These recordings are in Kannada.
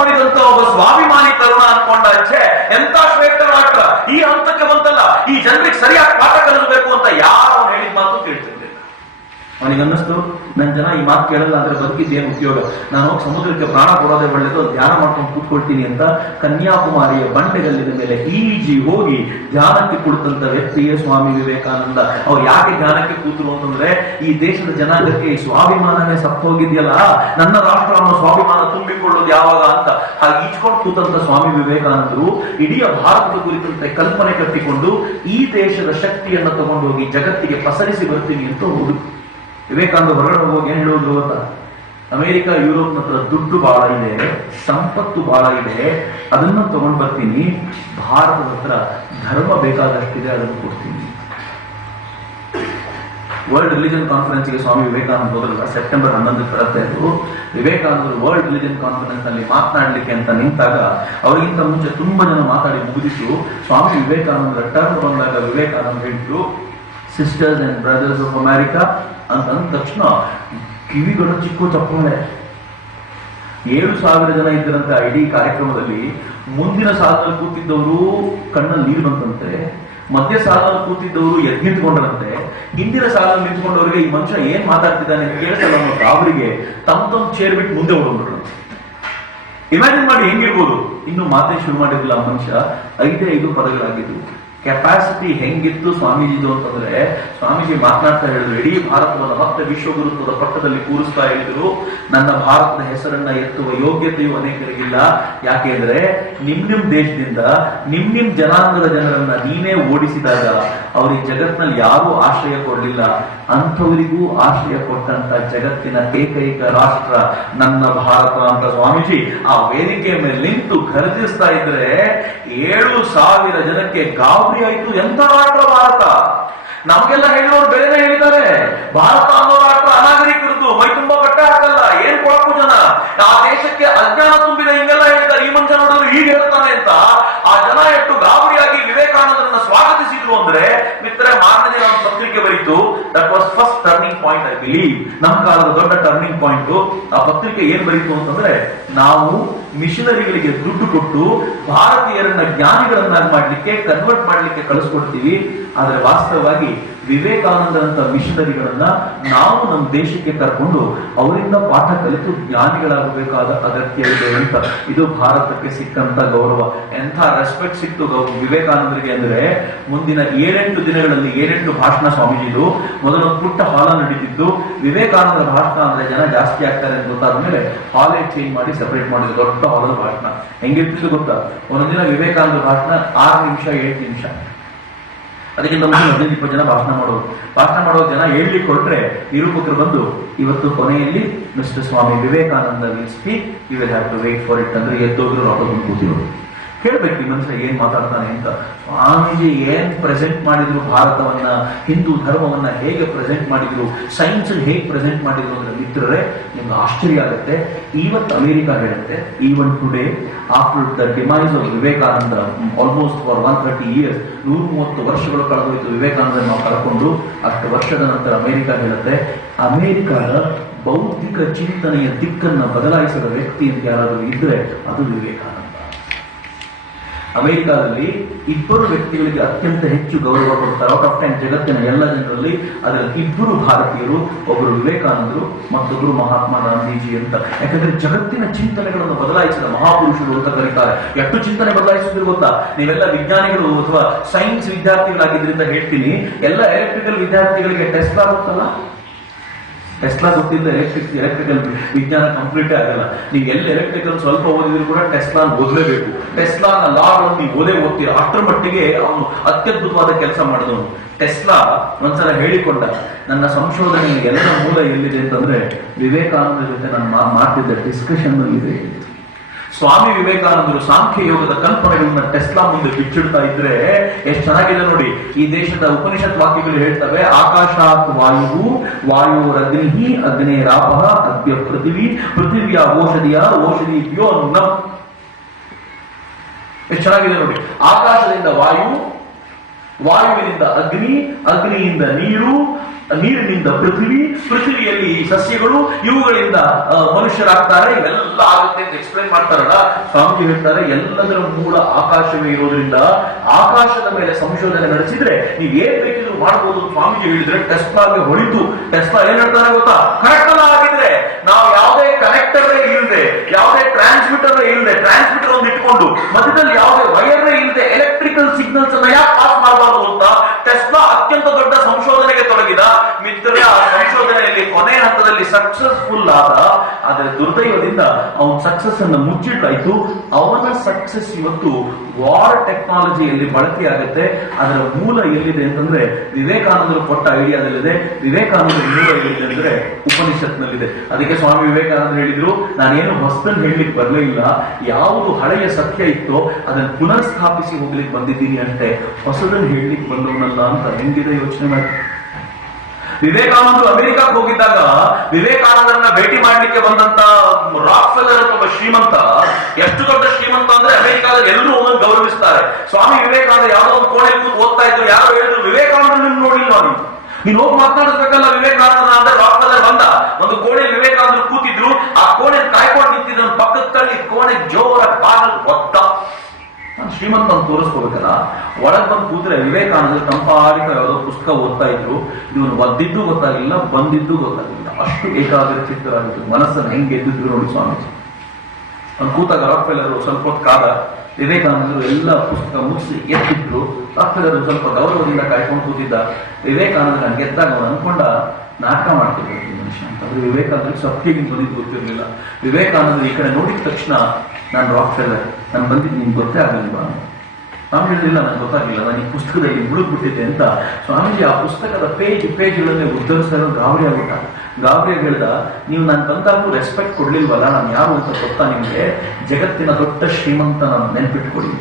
ಓದಿದಂತ ಒಬ್ಬ ಸ್ವಾಭಿಮಾನಿ ತರುಣ ಅನ್ಕೊಂಡಾಚೆ ಎಂತ ಶ್ರೇಷ್ಠ ರಾಷ್ಟ್ರ ಈ ಹಂತಕ್ಕೆ ಬಂತಲ್ಲ, ಈ ಜನರಿಗೆ ಸರಿಯಾಗಿ ಪಾಠ ಕಲಿಸಬೇಕು ಅಂತ ಯಾರು ಹೇಳಿದ ಮಾತು ಕೇಳ್ತಿರ್ಲಿಲ್ಲ. ಅವನಿಗೆ ಅನ್ನಿಸ್ತು, ನನ್ನ ಜನ ಈ ಮಾತು ಕೇಳಲ್ಲ ಅಂದ್ರೆ ಬದುಕಿದ್ದೇನು ಉಪಯೋಗ, ನಾನು ಸಮುದ್ರಕ್ಕೆ ಪ್ರಾಣ ಕೊಡೋದೇ ಒಳ್ಳೇದು, ಧ್ಯಾನ ಮಾಡ್ಕೊಂಡು ಕೂತ್ಕೊಳ್ತೀನಿ ಅಂತ ಕನ್ಯಾಕುಮಾರಿಯ ಬಂಡೆಗಲ್ಲಿನ ಮೇಲೆ ಈಜಿ ಹೋಗಿ ಧ್ಯಾನಕ್ಕೆ ಕುಳಿತಂತ ವ್ಯಕ್ತಿಯೇ ಸ್ವಾಮಿ ವಿವೇಕಾನಂದ. ಅವ್ರು ಯಾಕೆ ಧ್ಯಾನಕ್ಕೆ ಕೂತರು ಅಂತಂದ್ರೆ, ಈ ದೇಶದ ಜನಾಂಗಕ್ಕೆ ಈ ಸ್ವಾಭಿಮಾನನೇ ಸತ್ತೋಗಿದ್ಯಲ್ಲ, ನನ್ನ ರಾಷ್ಟ್ರ ಅನ್ನೋ ಸ್ವಾಭಿಮಾನ ತುಂಬಿಕೊಳ್ಳೋದು ಯಾವಾಗ ಅಂತ ಹಾಗೆ ಈಚ್ಕೊಂಡು ಕೂತಂತ ಸ್ವಾಮಿ ವಿವೇಕಾನಂದರು ಇಡೀ ಭಾರತದ ಕುರಿತಂತೆ ಕಲ್ಪನೆ ಕಟ್ಟಿಕೊಂಡು ಈ ದೇಶದ ಶಕ್ತಿಯನ್ನು ತಗೊಂಡೋಗಿ ಜಗತ್ತಿಗೆ ಪಸರಿಸಿ ಬರ್ತೀನಿ ಅಂತ ಹೋಗುದು. ವಿವೇಕಾನಂದ ಹೊರಗಡೆ ಹೋಗಿ ಏನ್ ಹೇಳೋದು ಗೊತ್ತಾ, ಅಮೆರಿಕ ಯುರೋಪ್ ಹತ್ರ ದುಡ್ಡು ಬಹಳ ಇದೆ, ಸಂಪತ್ತು ಬಹಳ ಇದೆ, ಅದನ್ನ ತಗೊಂಡ್ ಬರ್ತೀನಿ, ಭಾರತದ ಹತ್ರ ಧರ್ಮ ಬೇಕಾದಷ್ಟಿದೆ, ಅದನ್ನು ಕೊಡ್ತೀನಿ. World religion ಕಾನ್ಫರೆನ್ಸ್ಗೆ Swami Vivekananda ಹೋದ್ರಲ್ಲ, September 11 ಬರುತ್ತೆ. ಅದು ವಿವೇಕಾನಂದರು ವರ್ಲ್ಡ್ ರಿಲಿಜನ್ ಕಾನ್ಫರೆನ್ಸ್ ನಲ್ಲಿ ಮಾತನಾಡ್ಲಿಕ್ಕೆ ಅಂತ ನಿಂತಾಗ ಅವರಿಗಿಂತ ಮುಂಚೆ ತುಂಬಾ ಜನ ಮಾತಾಡಿ ಮುಗಿದಿತ್ತು. ಸ್ವಾಮಿ ವಿವೇಕಾನಂದರ ಟರ್ನ್ ಬಂದಾಗ ವಿವೇಕಾನಂದ ಹೇಳಿದ್ರು, sisters and brothers of America ಅಂತ ಅಂದ ತಕ್ಷಣ ಕಿವಿಗಳು ಚಿಕ್ಕು ಚಪ್ಪಳೆ. 7,000 ಜನ ಇದ್ದರಂತೆ ಇಡೀ ಕಾರ್ಯಕ್ರಮದಲ್ಲಿ. ಮುಂದಿನ ಸಾಲಿನಲ್ಲಿ ಕೂತಿದ್ದವರು ಕಣ್ಣಲ್ಲಿ ನೀರು ಬಂತಂತೆ, ಮಧ್ಯ ಸಾಲಲ್ಲಿ ಕೂತಿದ್ದವರು ಎದ್ನಿಟ್ಕೊಂಡ್ರಂತೆ, ಹಿಂದಿನ ಸಾಲಲ್ಲಿ ನಿಂತ್ಕೊಂಡವರಿಗೆ ಈ ಮನುಷ್ಯ ಏನ್ ಮಾತಾಡ್ತಿದ್ದಾನೆ ಕೇಳಿಸಲ್ಲ ಅನ್ನೋ ಅವರಿಗೆ ತಮ್ಮ ಚೇರ್ ಬಿಟ್ಟು ಮುಂದೆ ಹೊಡೋಗ್ಬಿಟ್ರಂತೆ. ಇಮ್ಯಾಜಿನ್ ಮಾಡಿ ಹೆಂಗಿರ್ಬೋದು. ಇನ್ನು ಮಾತೇ ಶುರು ಮಾಡಿರ್ಲಿಲ್ಲ ಆ ಮನುಷ್ಯ. 5 ಪದಗಳಾಗಿದ್ದು. ಕೆಪಾಸಿಟಿ ಹೆಂಗಿತ್ತು ಸ್ವಾಮೀಜಿದು ಅಂತಂದ್ರೆ, ಸ್ವಾಮೀಜಿ ಮಾತನಾಡ್ತಾ ಹೇಳಿದ್ರು, ಇಡೀ ಭಾರತವನ್ನು ಮತ್ತೆ ವಿಶ್ವಗುರುತ್ವದ ಪಟ್ಟದಲ್ಲಿ ಕೂರಿಸ್ತಾ ಹೇಳಿದ್ರು, ನನ್ನ ಭಾರತದ ಹೆಸರನ್ನ ಎತ್ತುವ ಯೋಗ್ಯತೆಯು ಅನೇಕರಿಗಿಲ್ಲ. ಯಾಕೆಂದ್ರೆ ನಿಮ್ ದೇಶದಿಂದ ನಿಮ್ ಜನಾಂಗದ ಜನರನ್ನ ನೀನೇ ಓಡಿಸಿದಾಗ ಅವ್ರಿಗೆ ಜಗತ್ತಿನಲ್ಲಿ ಯಾರೂ ಆಶ್ರಯ ಕೊಡಲಿಲ್ಲ, ಅಂಥವರಿಗೂ ಆಶ್ರಯ ಕೊಟ್ಟಂತ ಜಗತ್ತಿನ ಏಕೈಕ ರಾಷ್ಟ್ರ ನನ್ನ ಭಾರತ ಅಂತ ಸ್ವಾಮೀಜಿ ಆ ವೇದಿಕೆ ಮೇಲೆ ನಿಂತು ಖರೀದಿಸ್ತಾ ಇದ್ರೆ 7,000 ಜನಕ್ಕೆ ಗಾಬರಿ ಆಯ್ತು. ಎಂಥ ರಾಷ್ಟ್ರ ಭಾರತ! ನಮ್ಗೆಲ್ಲ ಹೇಳುವವರು ಬೇರೆ ಹೇಳಿದ್ದಾರೆ, ಭಾರತ ಅನ್ನೋ ರಾಷ್ಟ್ರ ಅನಾಗರಿಕರದ್ದು, ಮೈ ತುಂಬಾ ಬಟ್ಟೆ ಹಾಕಲ್ಲ, ಏನ್ ಕೊಳಕು ಜನ, ಆ ದೇಶಕ್ಕೆ ಅಜ್ಞಾನ ತುಂಬಿದ, ಹಿಂಗೆಲ್ಲ ಹೇಳ್ತಾರೆ. ಈ ಮನುಷ್ಯ ನೋಡಿದ್ರು ಹೀಗೆ ಹೇಳ್ತಾನೆ ಅಂತ ಆ ಜನ ಎಷ್ಟು ಗಾಬರಿಯಾಗಿ ವಿವೇಕಾನಂದರನ್ನ ಸ್ವಾಗತಿಸಿದ್ರು ಅಂದ್ರೆ, ಮಿತ್ರರೆ, ಮಾರನೇ ದಿನ ಒಂದು ಪತ್ರಿಕೆ ಬರೀತು. That was first turning point, I believe, ನಮ್ಮ ಕಾಲದ ದೊಡ್ಡ ಟರ್ನಿಂಗ್ ಪಾಯಿಂಟ್. ಆ ಪತ್ರಿಕೆ ಏನ್ ಬರೀತು ಅಂತಂದ್ರೆ, ನಾವು ಮಿಷನರಿಗಳಿಗೆ ದುಡ್ಡು ಕೊಟ್ಟು ಭಾರತೀಯರನ್ನ ಜ್ಞಾನಿಗಳನ್ನಾಗಿ ಮಾಡ್ಲಿಕ್ಕೆ, ಕನ್ವರ್ಟ್ ಮಾಡ್ಲಿಕ್ಕೆ ಕಳಿಸ್ಕೊಡ್ತೀವಿ, ಆದ್ರೆ ವಾಸ್ತವವಾಗಿ ವಿವೇಕಾನಂದರಂತ ಮಿಷನರಿಗಳನ್ನ ನಾವು ನಮ್ಮ ದೇಶಕ್ಕೆ ಕರ್ಕೊಂಡು ಅವರಿಂದ ಪಾಠ ಕಲಿತು ಜ್ಞಾನಿಗಳಾಗಬೇಕಾದ ಅಗತ್ಯ ಇದೆ ಅಂತ. ಇದು ಭಾರತಕ್ಕೆ ಸಿಕ್ಕಂತ ಗೌರವ. ಎಂಥ ರೆಸ್ಪೆಕ್ಟ್ ಸಿಕ್ತು ವಿವೇಕಾನಂದರಿಗೆ ಅಂದ್ರೆ, ಮುಂದಿನ 7-8 ದಿನಗಳಲ್ಲಿ 7-8 ಭಾಷಣ ಸ್ವಾಮೀಜಿದು. ಮೊದಲೊಂದು ಪುಟ್ಟ ಹಾಲ ನಡೀತಿದ್ದು, ವಿವೇಕಾನಂದರ ಭಾಷಣ ಅಂದ್ರೆ ಜನ ಜಾಸ್ತಿ ಆಗ್ತಾರೆ ಅಂತ ಗೊತ್ತಾದ ಮೇಲೆ ಹಾಲೇ ಚೇಂಜ್ ಮಾಡಿ ಸೆಪರೇಟ್ ಮಾಡಿದ್ರು. ದೊಡ್ಡ ಹಾಲದ ಭಾಷಣ ಹೆಂಗಿರ್ತಿದ್ದು ಗೊತ್ತಾ, ಒಂದೊಂದಿನ ವಿವೇಕಾನಂದ ಭಾಷಣ 6 ನಿಮಿಷ 7 ನಿಮಿಷ, ಅದಕ್ಕಿಂತ ಮುಂಚೆ 15-20 ಜನ ಭಾಷಣ ಮಾಡೋ ಜನ ಹೇಳಲಿಕ್ಕೆ ಕೊಟ್ರೆ ನಿರೂಪಕರು ಬಂದು, ಇವತ್ತು ಕೊನೆಯಲ್ಲಿ mister Swami Vivekananda will speak, you will have to wait for it ಅಂದ್ರೆ ಎದ್ದೋದ್ರು ರಾಕೋದು ಕೂತಿರೋದು. ಕೇಳ್ಬೇಕು ಈ ಮನುಷ್ಯ ಏನ್ ಮಾತಾಡ್ತಾನೆ ಅಂತ. ಸ್ವಾಮೀಜಿ ಏನ್ ಪ್ರೆಸೆಂಟ್ ಮಾಡಿದ್ರು, ಭಾರತವನ್ನ, ಹಿಂದೂ ಧರ್ಮವನ್ನ ಹೇಗೆ ಪ್ರೆಸೆಂಟ್ ಮಾಡಿದ್ರು, ಸೈನ್ಸ್ ಹೇಗೆ ಪ್ರೆಸೆಂಟ್ ಮಾಡಿದ್ರು ಅಂದ್ರೆ ಮಿತ್ರರೇ ನಿಮ್ಗೆ ಆಶ್ಚರ್ಯ ಆಗುತ್ತೆ. ಇವತ್ತು ಅಮೆರಿಕ ಹೇಳುತ್ತೆ, even today after the demise of Vivekananda, almost for 130 years, 130 ವರ್ಷಗಳು ಕಳೆದೋಯ್ತು ವಿವೇಕಾನಂದ ನಾವು ಕಳ್ಕೊಂಡು. ಅಷ್ಟು ವರ್ಷದ ನಂತರ ಅಮೆರಿಕ ಹೇಳುತ್ತೆ, ಅಮೆರಿಕದ ಬೌದ್ಧಿಕ ಚಿಂತನೆಯ ದಿಕ್ಕನ್ನು ಬದಲಾಯಿಸಿದ ವ್ಯಕ್ತಿ ಅಂತ ಯಾರಾದರೂ ಇದ್ರೆ ಅದು ವಿವೇಕಾನಂದ. ಅಮೆರಿಕಾದಲ್ಲಿ 2 ವ್ಯಕ್ತಿಗಳಿಗೆ ಅತ್ಯಂತ ಹೆಚ್ಚು ಗೌರವ ಕೊಡ್ತಾರೆ ಔಟ್ ಆಫ್ 10 ಜಗತ್ತಿನ ಎಲ್ಲ ಜನರಲ್ಲಿ. ಅದರಲ್ಲಿ 2 ಭಾರತೀಯರು, ಒಬ್ಬರು ವಿವೇಕಾನಂದರು, ಮತ್ತೊಬ್ಬರು ಮಹಾತ್ಮ ಗಾಂಧೀಜಿ ಅಂತ. ಯಾಕಂದ್ರೆ ಜಗತ್ತಿನ ಚಿಂತನೆಗಳನ್ನು ಬದಲಾಯಿಸಿದ ಮಹಾಪುರುಷರು ಅಂತ ಕರೀತಾರೆ. ಎಷ್ಟು ಚಿಂತನೆ ಬದಲಾಯಿಸಿದ್ರು ಗೊತ್ತಾ? ನೀವೆಲ್ಲ ವಿಜ್ಞಾನಿಗಳು ಅಥವಾ ಸೈನ್ಸ್ ವಿದ್ಯಾರ್ಥಿಗಳಾಗಿದ್ರಿಂದ ಹೇಳ್ತೀನಿ, ಎಲ್ಲ ಎಲೆಕ್ಟ್ರಿಕಲ್ ವಿದ್ಯಾರ್ಥಿಗಳಿಗೆ ಟೆಸ್ಲಾ ಗೊತ್ತಲ್ಲ? ಟೆಸ್ಲಾ ಗೊತ್ತಿಲ್ಲ ಎಲೆಕ್ಟ್ರಿಕಲ್ ವಿಜ್ಞಾನ ಕಂಪ್ಲೀಟೇ ಆಗಲ್ಲ. ನೀವು ಎಲ್ಲಿ ಎಲೆಕ್ಟ್ರಿಕಲ್ ಸ್ವಲ್ಪ ಓದಿದ್ರು ಕೂಡ ಟೆಸ್ಲಾ ಓದಲೇಬೇಕು. ಟೆಸ್ಲಾನ ಲಾಗಳನ್ನು ನೀವು ಓದ್ತೀರಾ. ಅಷ್ಟರ ಮಟ್ಟಿಗೆ ಅವನು ಅತ್ಯದ್ಭುತವಾದ ಕೆಲಸ ಮಾಡಿದವನು. ಟೆಸ್ಲಾ ಒಂದ್ಸಲ ಹೇಳಿಕೊಂಡ, ನನ್ನ ಸಂಶೋಧನೆಯ ಎಲ್ಲ ಮೂಲ ಎಲ್ಲಿದೆ ಅಂತಂದ್ರೆ ವಿವೇಕಾನಂದ ಜೊತೆ ನಾನು ಮಾಡ್ತಿದ್ದ ಡಿಸ್ಕಷನ್ ಇದೆ. ಸ್ವಾಮಿ ವಿವೇಕಾನಂದರು ಸಾಂಖ್ಯ ಯೋಗದ ಕಲ್ಪನೆಗಳನ್ನ ಟೆಸ್ಲಾ ಮುಂದೆ ಬಿಚ್ಚಿಡ್ತಾ ಇದ್ರೆ ಎಷ್ಟು ಚೆನ್ನಾಗಿದೆ ನೋಡಿ. ಈ ದೇಶದ ಉಪನಿಷತ್ ವಾಕ್ಯಗಳು ಹೇಳ್ತವೆ, ಆಕಾಶಾತ್ ವಾಯು, ವಾಯೋರಗ್ನಿ, ಅಗ್ನೇರಾಪಃ, ಅದ್ಯ ಪೃಥಿವಿ, ಪೃಥಿವಿಯ ಓಷಧಿಯ, ಓಷಧಿಭ್ಯೋ ಅನ್ನಂ. ಎಷ್ಟು ಚೆನ್ನಾಗಿದೆ ನೋಡಿ. ಆಕಾಶದಿಂದ ವಾಯು, ವಾಯುವಿನಿಂದ ಅಗ್ನಿ, ಅಗ್ನಿಯಿಂದ ನೀರು, ನೀರಿನಿಂದ ಪೃಥ್ವಿ, ಪೃಥ್ವಿಯಲ್ಲಿ ಸಸ್ಯಗಳು, ಇವುಗಳಿಂದ ಮನುಷ್ಯರಾಗ್ತಾರೆ, ಇವೆಲ್ಲ ಆಗುತ್ತೆ ಅಂತ ಎಕ್ಸ್ಪ್ಲೈನ್ ಮಾಡ್ತಾರಲ್ಲ. ಸ್ವಾಮೀಜಿ ಹೇಳ್ತಾರೆ ಎಲ್ಲದರ ಮೂಲ ಆಕಾಶವೇ ಇರೋದ್ರಿಂದ ಆಕಾಶದ ಮೇಲೆ ಸಂಶೋಧನೆ ನಡೆಸಿದ್ರೆ ನೀವ್ ಏನ್ ಬೇಕಿದ್ರು ಮಾಡ್ಬೋದು. ಸ್ವಾಮೀಜಿ ಹೇಳಿದ್ರೆ ಟೆಸ್ಲಾಗೆ ಹೊಳಿತು. ಟೆಸ್ಲಾ ಏನ್ ಹೇಳ್ತಾರೆ ಗೊತ್ತಾ? ಕರೆಕ್ಟ್ ಆಗಿದ್ರೆ ನಾವು ಯಾವುದೇ ಕನೆಕ್ಟರ್ ಇಲ್ಲದೆ, ಯಾವುದೇ ಟ್ರಾನ್ಸ್ಮಿಟರ್ ಇಲ್ಲದೆ, ಟ್ರಾನ್ಸ್ಮಿಟರ್ ಒಂದು ಇಟ್ಕೊಂಡು ಮಧ್ಯದಲ್ಲಿ ಯಾವುದೇ ವೈರ್ ಇಲ್ಲದೆ ಎಲೆಕ್ಟ್ರಿಕಲ್ ಸಿಗ್ನಲ್ಸ್ ಅನ್ನ ಯಾಕೆ ಪಾಸ್ ಮಾಡಬಾರ್ದು ಅಂತ ಟೆಸ್ಲಾ ಅತ್ಯಂತ ದೊಡ್ಡ ಸಂಶೋಧನೆಗೆ ತೊಡಗಿದ. ಮಿತ್ರರೇ, ಆ ಸಂಶೋಧನೆಯಲ್ಲಿ ಕೊನೆಯ ಹಂತದಲ್ಲಿ ಸಕ್ಸಸ್ಫುಲ್ ಆದ. ಆದರೆ ದುರ್ದೈವದಿಂದ ಅವನ ಸಕ್ಸಸ್ ಅನ್ನು ಮುಚ್ಚಿಟ್ಟಾಯ್ತು. ಅವನ ಸಕ್ಸಸ್ ಇವತ್ತು ವಾರ್ ಟೆಕ್ನಾಲಜಿಯಲ್ಲಿ ಬಳಕೆಯಾಗುತ್ತೆ. ಅದರ ಮೂಲ ಎಲ್ಲಿದೆ ಅಂತಂದ್ರೆ ವಿವೇಕಾನಂದರು ಕೊಟ್ಟ ಐಡಿಯಾದಲ್ಲಿದೆ. ವಿವೇಕಾನಂದರ ಮೂಲ ಎಲ್ಲಿದೆ ಅಂದ್ರೆ ಉಪನಿಷತ್ನಲ್ಲಿದೆ. ಅದಕ್ಕೆ ಸ್ವಾಮಿ ವಿವೇಕಾನಂದರು ಹೇಳಿದ್ರು, ನಾನೇನು ಹೊಸದನ್ನು ಹೇಳಲಿಕ್ಕೆ ಬರಲೇ ಇಲ್ಲ, ಯಾವುದು ಹಳೆಯ ಸತ್ಯ ಇತ್ತೋ ಅದನ್ನು ಪುನರ್ ಸ್ಥಾಪಿಸಿ ಹೋಗ್ಲಿಕ್ಕೆ ಬಂದಿದ್ದೀನಿ ಅಷ್ಟೇ, ಹೊಸದನ್ನು ಹೇಳಲಿಕ್ಕೆ ಬಂದವನಲ್ಲ ಅಂತ. ಹೆಂಗಿದೆ ಯೋಚನೆ ಮಾಡಿ. ವಿವೇಕಾನಂದರು ಅಮೆರಿಕಕ್ಕೆ ಹೋಗಿದ್ದಾಗ ವಿವೇಕಾನಂದರನ್ನ ಭೇಟಿ ಮಾಡ್ಲಿಕ್ಕೆ ಬಂದಂತ ರಾಕ್ಫೆಲ್ಲರ್ ಒಬ್ಬ ಶ್ರೀಮಂತ, ಎಷ್ಟು ದೊಡ್ಡ ಶ್ರೀಮಂತ ಅಂದ್ರೆ ಅಮೆರಿಕಾದಲ್ಲಿ ಎಲ್ಲರೂ ಅವನನ್ನು ಗೌರವಿಸ್ತಾರೆ. ಸ್ವಾಮಿ ವಿವೇಕಾನಂದ ಯಾವುದೋ ಒಂದು ಕೋಣೆಯಲ್ಲಿ ಕೂತು ಓದ್ತಾ ಇದ್ರು. ಯಾರೋ ಹೇಳಿದ್ರು, ವಿವೇಕಾನಂದ ನೋಡಿಲ್ವಾ ನೀನು ಹೋಗಿ ಮಾತನಾಡಿಸ್ಬೇಕಲ್ಲ ವಿವೇಕಾನಂದ ಅಂದ್ರೆ. ರಾಕ್ಫೆಲ್ಲರ್ ಬಂದ, ಒಂದು ಕೋಣೆಯಲ್ಲಿ ವಿವೇಕಾನಂದರು ಕೂತಿದ್ರು. ಆ ಕೋಣೆ ಕಾಯ್ಕೊಂಡು ನಿಂತಿದ್ರು. ಪಕ್ಕದ ತಳ್ಳಿ ಕೋಣೆ ಜೋರ ಬಾಗಲ್ ಒತ್ತ. ಶ್ರೀಮಂತ ಅಂತ ತೋರಿಸ್ಕೋಬೇಕಲ್ಲ. ಒಳಗೆ ಬಂದು ಕೂತ್ರೆ ವಿವೇಕಾನಂದರು ತಂಪಾರಿಕ ಯಾವುದೋ ಪುಸ್ತಕ ಓದ್ತಾ ಇದ್ರು. ಇವನು ಒದ್ದಿದ್ದು ಗೊತ್ತಾಗಿಲ್ಲ, ಬಂದಿದ್ದು ಗೊತ್ತಾಗಿಲ್ಲ. ಅಷ್ಟು ಏಕಾಗ್ರ ಚಿತ್ತರಾಗಿತ್ತು. ಮನಸ್ಸನ್ನು ಹೆಂಗೆ ಎದ್ದಿದ್ರು ನೋಡಿ ಸ್ವಾಮೀಜಿ. ಅವ್ನು ಕೂತಾಗ ರಾಕ್ಫೆಲ್ಲರ್ ಸ್ವಲ್ಪ ಹೊತ್ತು ಕಾದ. ವಿವೇಕಾನಂದರು ಎಲ್ಲ ಪುಸ್ತಕ ಮುಗಿಸಿ ಎತ್ತಿದ್ರು. ರಾಕ್ಫೆಲ್ಲರ್ ಸ್ವಲ್ಪ ಗೌರವದಿಂದ ಕಾಯ್ಕೊಂಡು ಕೂತಿದ್ದ. ವಿವೇಕಾನಂದ ನಾನು ಗೆದ್ದಾಗ ಅವನು ಅನ್ಕೊಂಡ ನಾಟಕ ಮಾಡ್ತಿದ್ರು ಮನುಷ್ಯ ಅಂತ. ಅಂದ್ರೆ ವಿವೇಕಾನಂದರಿಗೆ ಸತ್ಯಗಿಂತ ಬಂದಿದ್ದು ಗೊತ್ತಿರಲಿಲ್ಲ. ವಿವೇಕಾನಂದರು ಈ ಕಡೆ ನೋಡಿದ ತಕ್ಷಣ, ನಾನು ರಾಕ್ಫೆಲ್ಲರ್, ನಾನು ಬಂದಿದ್ದು ನಿಮ್ಗೆ ಗೊತ್ತೇ ಆಗಲಿಲ್ವಾ? ನಾನು ಹೇಳಿಲ್ಲ, ನನಗೆ ಗೊತ್ತಾಗಿಲ್ಲ, ನಾನು ಈ ಪುಸ್ತಕದಲ್ಲಿ ಮುಳುಗ್ಬಿಟ್ಟಿದ್ದೆ ಅಂತ. ಸ್ವಾಮೀಜಿ ಆ ಪುಸ್ತಕದ ಪೇಜ್ಗಳನ್ನೇ ಉದ್ಧರಿಸಲು ಗಾಬರಿ ಆಗ್ಬಿಟ್ಟ. ಗಾಬರಿ ಹೇಳ್ದ, ನೀವು ನಾನು ಬಂದಾಗೂ ರೆಸ್ಪೆಕ್ಟ್ ಕೊಡ್ಲಿಲ್ವಲ್ಲ, ನಾನು ಯಾರು ಅಂತ ಗೊತ್ತಾ ನಿಮ್ಗೆ? ಜಗತ್ತಿನ ದೊಡ್ಡ ಶ್ರೀಮಂತ ನಾನು ನೆನ್ಪಿಟ್ಕೊಡಿ.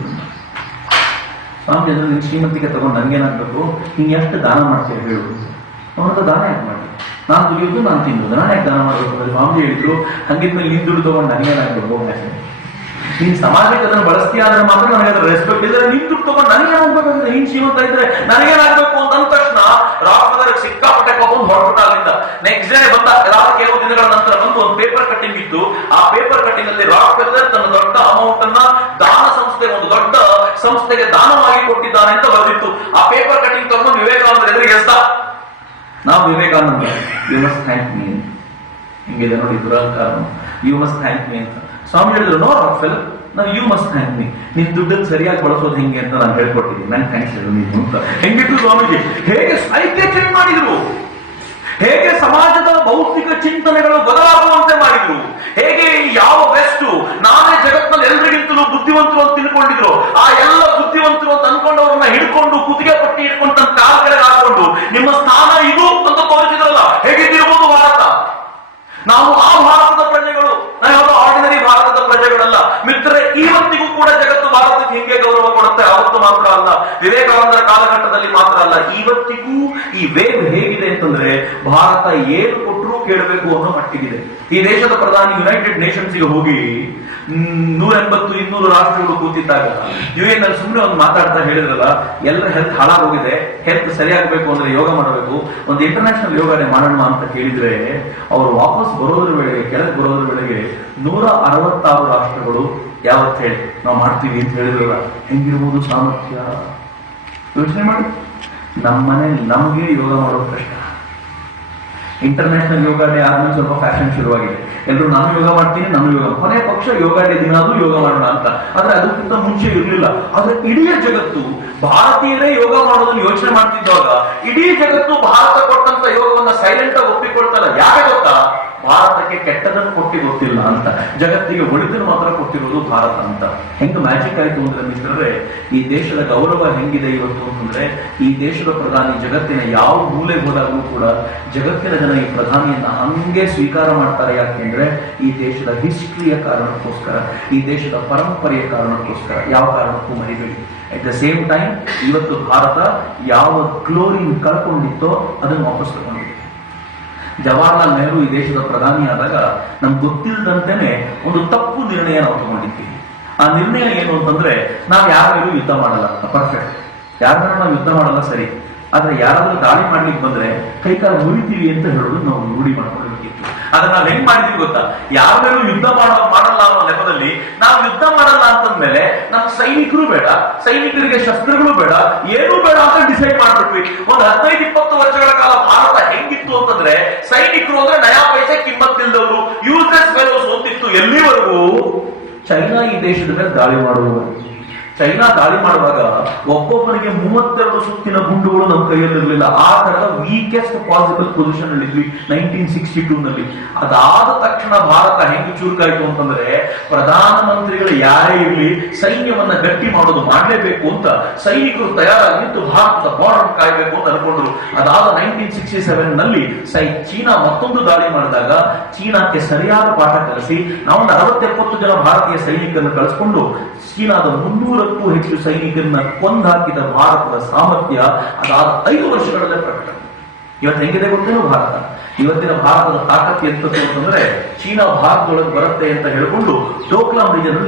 ಸ್ವಾಮೀಜಿ ಅಂದ್ರೆ ನಿನ್ ಶ್ರೀಮಂತಿಗೆ ತಗೊಂಡು ನನ್ಗೇನಾಗ್ಬೇಕು? ಹಿಂಗೆ ಎಷ್ಟು ದಾನ ಮಾಡ್ತೀವಿ ಹೇಳು? ಅವನಂತ ದಾನ ಯಾಕೆ ಮಾಡಿ? ನಾನು ದುಡಿಯೋದು, ನಾನು ತಿನ್ನೋದು, ನಾನು ಯಾಕೆ ದಾನ ಮಾಡ್ಬೇಕು ಅಂದ್ರೆ ಸ್ವಾಮೀಜಿ ಹೇಳಿದ್ರು, ಹಂಗಿದ್ಮೇಲೆ ನೀನ್ ದುಡ್ಡು ತಗೊಂಡು ನನಗೇನಾಗ್ಬೇಕು? ನೀನ್ ಸಮಾಜಕ್ಕೆ ಅದನ್ನು ಬಳಸ್ತೀಯ ಆದ್ರೆ ಮಾತ್ರ ನನಗೆ ಅದರ ರೆಸ್ಪೆಕ್ಟ್ ಇದ್ರೆ, ನಿನ್ ದುಡ್ಡು ತಗೊಂಡು ನನಗೇನಾಗ್ಬೇಕು ಅಂದ್ರೆ, ನೀನ್ ಶ್ರೀಮಂತ ಇದ್ರೆ ನನಗೇನಾಗ್ಬೇಕು ಅಂತ ಅಂದ ತಕ್ಷಣ ರಾಕ್ಫೆಲ್ಲರ್ ಸಿಕ್ಕಾಪಟ್ಟೆ ಕೋಪ ಹೊರಬಿಟ್ಟ ಅಲ್ಲಿಂದ. ನೆಕ್ಸ್ಟ್ ಡೇ ಬಂದ, ಕೆಲವು ದಿನಗಳ ನಂತರ ಬಂದು ಒಂದು ಪೇಪರ್ ಕಟ್ಟಿಂಗ್ ಇತ್ತು. ಆ ಪೇಪರ್ ಕಟ್ಟಿಂಗ್ ಅಲ್ಲಿ ರಾಕ್ಫೆಲ್ಲರ್ ತನ್ನ ದೊಡ್ಡ ಅಮೌಂಟ್ ಅನ್ನ ದಾನ ಸಂಸ್ಥೆ, ಒಂದು ದೊಡ್ಡ ಸಂಸ್ಥೆಗೆ ದಾನವಾಗಿ ಕೊಟ್ಟಿದ್ದಾನೆ ಅಂತ ಬರೆದಿತ್ತು. ಆ ಪೇಪರ್ ಕಟ್ಟಿಂಗ್ ತಗೊಂಡು ವಿವೇಕಾನಂದ ಎದುರಿಗೆ ಎಸ್ದ. ನಾವು Vivekananda, you must thank me. ಹಿಂಗಿದೆ ನೋಡಿ ದುರಹಂಕಾರ. ಯು ಮಸ್ಟ್ ಥ್ಯಾಂಕ್ ಮೀ ಅಂತ ಸ್ವಾಮಿ ಹೇಳಿದ್ರು. ನೋ ರಾಕ್ಫೆಲ್ಲರ್, ನಾವು ಯು ಮಸ್ಟ್ ಥ್ಯಾಂಕ್ ಮೀ. ನಿನ್ ದುಡ್ಡನ್ನು ಸರಿಯಾಗಿ ಬಳಸೋದು ಹೆಂಗೆ ಅಂತ ನಾನು ಹೇಳ್ಕೊಟ್ಟಿದ್ದೀನಿ, ನನ್ ಥ್ಯಾಂಕ್ಸ್ ಹೇಳು ನೀನು ಅಂತ. ಹೆಂಗಿದ್ರು ಸ್ವಾಮೀಜಿ ಹೇಗೆ ಸಾಹಿತ್ಯ ಚೇಂಜ್ ಮಾಡಿದ್ರು, ಹೇಗೆ ಸಮಾಜದ ಭೌತಿಕ ಚಿಂತನೆಗಳು ಬದಲಾಗುವಂತೆ ಮಾಡಿದ್ರು, ಹೇಗೆ ಯಾವ ವೆಸ್ಟ್ ನಾನೇ ಜಗತ್ತಿನಲ್ಲಿ ಎಲ್ರಿಗಿಂತಲೂ ಬುದ್ಧಿವಂತರು ಅಂತ ತಿಳ್ಕೊಂಡಿದ್ರು, ಆ ಎಲ್ಲ ಬುದ್ಧಿವಂತರು ಅಂತ ಅನ್ಕೊಂಡವ್ರನ್ನ ಹಿಡ್ಕೊಂಡು ಕುತ್ತಿಗೆ ಪಟ್ಟಿ ಹಿಡ್ಕೊಂಡು ತನ್ನ ಕಾಲ ಕೆಳಗೆ ಹಾಕೊಂಡು ನಿಮ್ಮ ಸ್ಥಾನ ಇದು ಅಂತ ತೋರಿಸಿದ್ರಲ್ಲ, ಹೇಗಿದ್ದಿರ್ಬೋದು ಭಾರತ. ನಾವು ಆ ಭಾರತದ ಪ್ರಜೆಗಳು, ನಾವು ಆರ್ಡಿನರಿ ಭಾರತದ ಪ್ರಜೆಗಳಲ್ಲ. ಮಿತ್ರರೇ, ಇವತ್ತಿಗೂ ಕೂಡ ಜಗತ್ತು ಭಾರತಕ್ಕೆ ಹಿಂಗೆ ಗೌರವ ಕೊಡುತ್ತೆ. ಅವತ್ತು ಮಾತ್ರ ಅಲ್ಲ, ವಿವೇಕಾನಂದರ ಕಾಲಘಟ್ಟದಲ್ಲಿ ಮಾತ್ರ ಅಲ್ಲ, ಇವತ್ತಿಗೂ ಈ ವೇವ್ ಹೇಗಿದೆ ಅಂತಂದ್ರೆ ಭಾರತ ಏನು ಕೊಟ್ಟರೂ ಕೇಳಬೇಕು ಅನ್ನೋ ಮಟ್ಟಿಗಿದೆ. ಈ ದೇಶದ ಪ್ರಧಾನಿ ಯುನೈಟೆಡ್ ನೇಷನ್ಸ್ಗೆ ಹೋಗಿ 180-200 ರಾಷ್ಟ್ರಗಳು ಕೂತಿದ್ದಾಗ UN ಅಲ್ಲಿ ಸುಮ್ಮನೆ ಒಂದು ಮಾತಾಡ್ತಾ ಹೇಳಿದ್ರಲ್ಲ, ಎಲ್ಲರ ಹೆಲ್ತ್ ಹಾಳಾಗೋಗಿದೆ, ಹೆಲ್ತ್ ಸರಿಯಾಗಬೇಕು ಅಂದ್ರೆ ಯೋಗ ಮಾಡಬೇಕು, ಒಂದು ಇಂಟರ್ನ್ಯಾಷನಲ್ ಯೋಗನೆ ಮಾಡೋಣ ಅಂತ ಕೇಳಿದ್ರೆ ಅವರು ವಾಪಸ್ ಬರೋದ್ರ ವೇಳೆಗೆ, ಕೆಳಗೆ ಬರೋದ್ರ ವೇಳೆಗೆ 166 ರಾಷ್ಟ್ರಗಳು ಯಾವತ್ತು ಹೇಳಿ ನಾವು ಮಾಡ್ತೀವಿ ಅಂತ ಹೇಳಿದ್ರಲ್ಲ. ಹೆಂಗಿರ್ಬೋದು ಸಾಮರ್ಥ್ಯ ಯೋಚನೆ ಮಾಡಿ. ನಮ್ಮನೇಲಿ ನಮಗೆ ಯೋಗ ಮಾಡೋದು ಕಷ್ಟ. ಇಂಟರ್ನ್ಯಾಷನಲ್ ಯೋಗ ಡೇ ಆದ್ಮೇಲೆ ಸ್ವಲ್ಪ ಫ್ಯಾಷನ್ ಶುರುವಾಗಿದೆ. ಎಲ್ಲರೂ ನಾನು ಯೋಗ ಮಾಡ್ತೀನಿ, ನಾನು ಯೋಗ, ಕೊನೆಯ ಪಕ್ಷ ಯೋಗ ಡೇ ದಿನ ಅದು ಯೋಗ ಮಾಡೋಣ ಅಂತ. ಆದ್ರೆ ಅದಕ್ಕಿಂತ ಮುಂಚೆ ಇರಲಿಲ್ಲ. ಆದ್ರೆ ಇಡೀ ಜಗತ್ತು ಭಾರತೀಯರೇ ಯೋಗ ಮಾಡೋದನ್ನು ಯೋಚನೆ ಮಾಡ್ತಿದ್ದಾಗ ಇಡೀ ಜಗತ್ತು ಭಾರತ ಕೊಟ್ಟಂತ ಯೋಗವನ್ನ ಸೈಲೆಂಟ್ ಆಗಿ ಒಪ್ಪಿಕೊಳ್ತಾರ. ಯಾಕೆ ಗೊತ್ತಾ? ಭಾರತಕ್ಕೆ ಕೆಟ್ಟದನ್ನು ಕೊಟ್ಟಿ ಗೊತ್ತಿಲ್ಲ ಅಂತ, ಜಗತ್ತಿಗೆ ಒಳಿತನ್ನು ಮಾತ್ರ ಕೊಟ್ಟಿರೋದು ಭಾರತ ಅಂತ. ಹೆಂಗ್ ಮ್ಯಾಜಿಕ್ ಆಯ್ತು ಅಂದ್ರೆ ಮಿತ್ರರೇ, ಈ ದೇಶದ ಗೌರವ ಹೆಂಗಿದೆ ಇವತ್ತು ಅಂತಂದ್ರೆ, ಈ ದೇಶದ ಪ್ರಧಾನಿ ಜಗತ್ತಿನ ಯಾವ ಮೂಲೆಗೆ ಹೋದಾಗೂ ಕೂಡ ಜಗತ್ತಿನ ಜನ ಈ ಪ್ರಧಾನಿಯನ್ನ ಹಂಗೆ ಸ್ವೀಕಾರ ಮಾಡ್ತಾರೆ. ಯಾಕೆಂದ್ರೆ ಈ ದೇಶದ ಹಿಸ್ಟ್ರಿಯ ಕಾರಣಕ್ಕೋಸ್ಕರ, ಈ ದೇಶದ ಪರಂಪರೆಯ ಕಾರಣಕ್ಕೋಸ್ಕರ. ಯಾವ ಕಾರಣಕ್ಕೂ ಮರಿಬೇಡಿ. ಅಟ್ ದ ಸೇಮ್ ಟೈಮ್ ಇವತ್ತು ಭಾರತ ಯಾವ ಗ್ಲೋರಿ ಕಳ್ಕೊಂಡಿತ್ತೋ ಅದನ್ನು ವಾಪಸ್ ತಗೊಂಡಿದೆ. ಜವಾಹರ್ಲಾಲ್ ನೆಹರು ಈ ದೇಶದ ಪ್ರಧಾನಿ ಆದಾಗ ನಮ್ಗೆ ಗೊತ್ತಿಲ್ಲದಂತೆನೆ ಒಂದು ತಪ್ಪು ನಿರ್ಣಯ ನಾವು ತಗೊಂಡಿದ್ದೀವಿ. ಆ ನಿರ್ಣಯ ಏನು ಅಂತಂದ್ರೆ, ನಾವು ಯಾರ ಮೇಲೂ ಯುದ್ಧ ಮಾಡಲ್ಲ, ಪರ್ಫೆಕ್ಟ್, ಯಾರ ಮೇಲೆ ನಾವು ಯುದ್ಧ ಮಾಡಲ್ಲ, ಸರಿ, ಆದ್ರೆ ಯಾರಾದ್ರೂ ದಾಳಿ ಮಾಡ್ಲಿಕ್ಕೆ ಬಂದ್ರೆ ಕೈಕಾಲ ಮುರಿತೀವಿ ಅಂತ ಹೇಳೋದು ನಾವು ರೂಢಿ ಮಾಡ್ಕೊಂಡಿರ್ತಿತ್ತು. ಅದನ್ನ ನಾವ್ ಹೆಂಗ್ ಮಾಡಿದೀವಿ ಗೊತ್ತಾ? ಯಾರ ಮೇಲೂ ಯುದ್ಧ ಮಾಡಲ್ಲ ಅನ್ನೋ ನೆಪದಲ್ಲಿ ನಾವು ಯುದ್ಧ ಮಾಡಲ್ಲ ಅಂತಂದ್ಮೇಲೆ ನಮ್ಮ ಸೈನಿಕರು ಬೇಡ, ಸೈನಿಕರಿಗೆ ಶಸ್ತ್ರಗಳು ಬೇಡ, ಏನೂ ಬೇಡ ಅಂತ ಡಿಸೈಡ್ ಮಾಡ್ಬಿಟ್ವಿ. ಒಂದ್ 15-20 ವರ್ಷಗಳ ಕಾಲ ಭಾರತ ಹೆಂಗಿತ್ತು ಅಂತಂದ್ರೆ ಸೈನಿಕರು ಅಂದ್ರೆ ನಯಾ ಪೈಸೆ ಕಿಮ್ಮತ್ತಿಲ್ದವರು, ಯೂಸ್ಲೆಸ್ ಫೆಲೋಸ್ ಅಂತಿತ್ತು. ಎಲ್ಲಿವರೆಗೂ ಚೈನಾ ಈ ದೇಶದ ಮೇಲೆ ದಾಳಿ ಮಾಡುವವರು. ಚೈನಾ ದಾಳಿ ಮಾಡುವಾಗ ಒಬ್ಬೊಬ್ಬರಿಗೆ 32 ಸುತ್ತಿನ ಗುಂಡುಗಳು ನಮ್ಮ ಕೈಯಲ್ಲಿರಲಿಲ್ಲ. ಆ ತರದ ವೀಕೆಸ್ಟ್ ಪಾಸಿಬಲ್ ಪೊಸಿಷನ್ ಅಲ್ಲಿ 1962 ನಲ್ಲಿ. ಅದಾದ ತಕ್ಷಣ ಭಾರತ ಹೆಂಗೆ ಚುರುಕಾಯ್ತು ಅಂತಂದ್ರೆ ಪ್ರಧಾನಮಂತ್ರಿಗಳು ಯಾರೇ ಇರಲಿ ಸೈನ್ಯವನ್ನ ಗಟ್ಟಿ ಮಾಡೋದು ಮಾಡಲೇಬೇಕು ಅಂತ ಸೈನಿಕರು ತಯಾರಾಗಿ ನಿಂತು ಭಾರತದ ಬಾರ್ಡರ್ ಕಾಯಬೇಕು ಅಂತ ಅನ್ಕೊಂಡ್ರು. ಅದಾದ 1967 ನಲ್ಲಿ ಚೀನಾ ಮತ್ತೊಂದು ದಾಳಿ ಮಾಡಿದಾಗ ಚೀನಾಕ್ಕೆ ಸರಿಯಾದ ಪಾಠ ಕಲಿಸಿ ನಾವು 60-70 ಜನ ಭಾರತೀಯ ಸೈನಿಕರನ್ನು ಕಳಿಸಿಕೊಂಡು ಚೀನಾದ 300ಕ್ಕೂ ಹೆಚ್ಚು ಸೈನಿಕರನ್ನ ಕೊಂದಾಕಿದ ಭಾರತದ ಸಾಮರ್ಥ್ಯ ಅದಾದ 5 ವರ್ಷಗಳಲ್ಲೇ ಪ್ರಕಟ. ಇವತ್ತು ಹೆಂಗಿದೆ ಗೊತ್ತೇನೋ ಭಾರತ. ಇವತ್ತಿನ ಭಾರತದ ತಾಕತ್ ಎಂತದ್ದು ಅಂತಂದ್ರೆ ಚೀನಾ ಭಾರತದೊಳಗೆ ಬರುತ್ತೆ ಅಂತ ಹೇಳಿಕೊಂಡು ಡೋಕ್ಲಾಂ ರೀಜನ್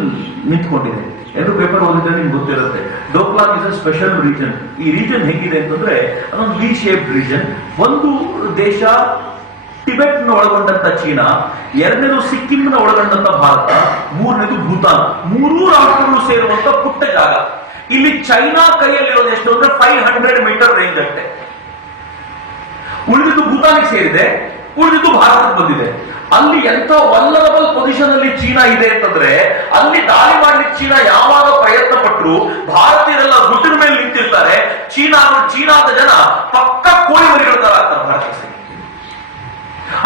ನಿಂತ್ಕೊಂಡಿದೆ. ಎರಡು ಪೇಪರ್ ಓದಿದ್ರೆ ನಿಮ್ಗೆ ಗೊತ್ತಿರುತ್ತೆ. Doklam is a special region. ಈ ರೀಜನ್ ಹೆಂಗಿದೆ ಅಂತಂದ್ರೆ ಅದೊಂದು ವಿ ಶೇಪ್ ರೀಜನ್. ಒಂದು ದೇಶ ಟಿಬೆಟ್ ನ ಒಳಗೊಂಡಂತ ಚೀನಾ, ಎರಡನೇದು ಸಿಕ್ಕಿಂ ನ ಒಳಗೊಂಡಂತ ಭಾರತ, ಮೂರನೇದು ಭೂತಾನ್. 3 ರಾಷ್ಟ್ರಗಳು ಸೇರುವಂತ ಪುಟ್ಟ ಜಾಗ. ಇಲ್ಲಿ ಚೈನಾ ಕೈಯಲ್ಲಿರೋದು ಎಷ್ಟು ಅಂದ್ರೆ 500 ಮೀಟರ್ ರೇಂಜ್ ಅಷ್ಟೇ. ಉಳಿದಿದ್ದು ಭೂತಾನಿಗೆ ಸೇರಿದೆ, ಉಳಿದಿದ್ದು ಭಾರತಕ್ಕೆ ಬಂದಿದೆ. ಅಲ್ಲಿ ಎಂತ ವಲ್ನರಬಲ್ ಪೊಸಿಷನ್ ಅಲ್ಲಿ ಚೀನಾ ಇದೆ ಅಂತಂದ್ರೆ ಅಲ್ಲಿ ದಾಳಿ ಮಾಡ್ಲಿಕ್ಕೆ ಚೀನಾ ಯಾವಾಗ ಪ್ರಯತ್ನ ಪಟ್ಟರು ಭಾರತೀಯರೆಲ್ಲ ಗುಡ್ಡಿನ ಮೇಲೆ ನಿಂತಿರ್ತಾರೆ. ಚೀನಾದ ಜನ ಪಕ್ಕ ಕೋಳಿ ಮರಿಗಳ ತರ ಆಗ್ತಾರೆ ಭಾರತಕ್ಕೆ.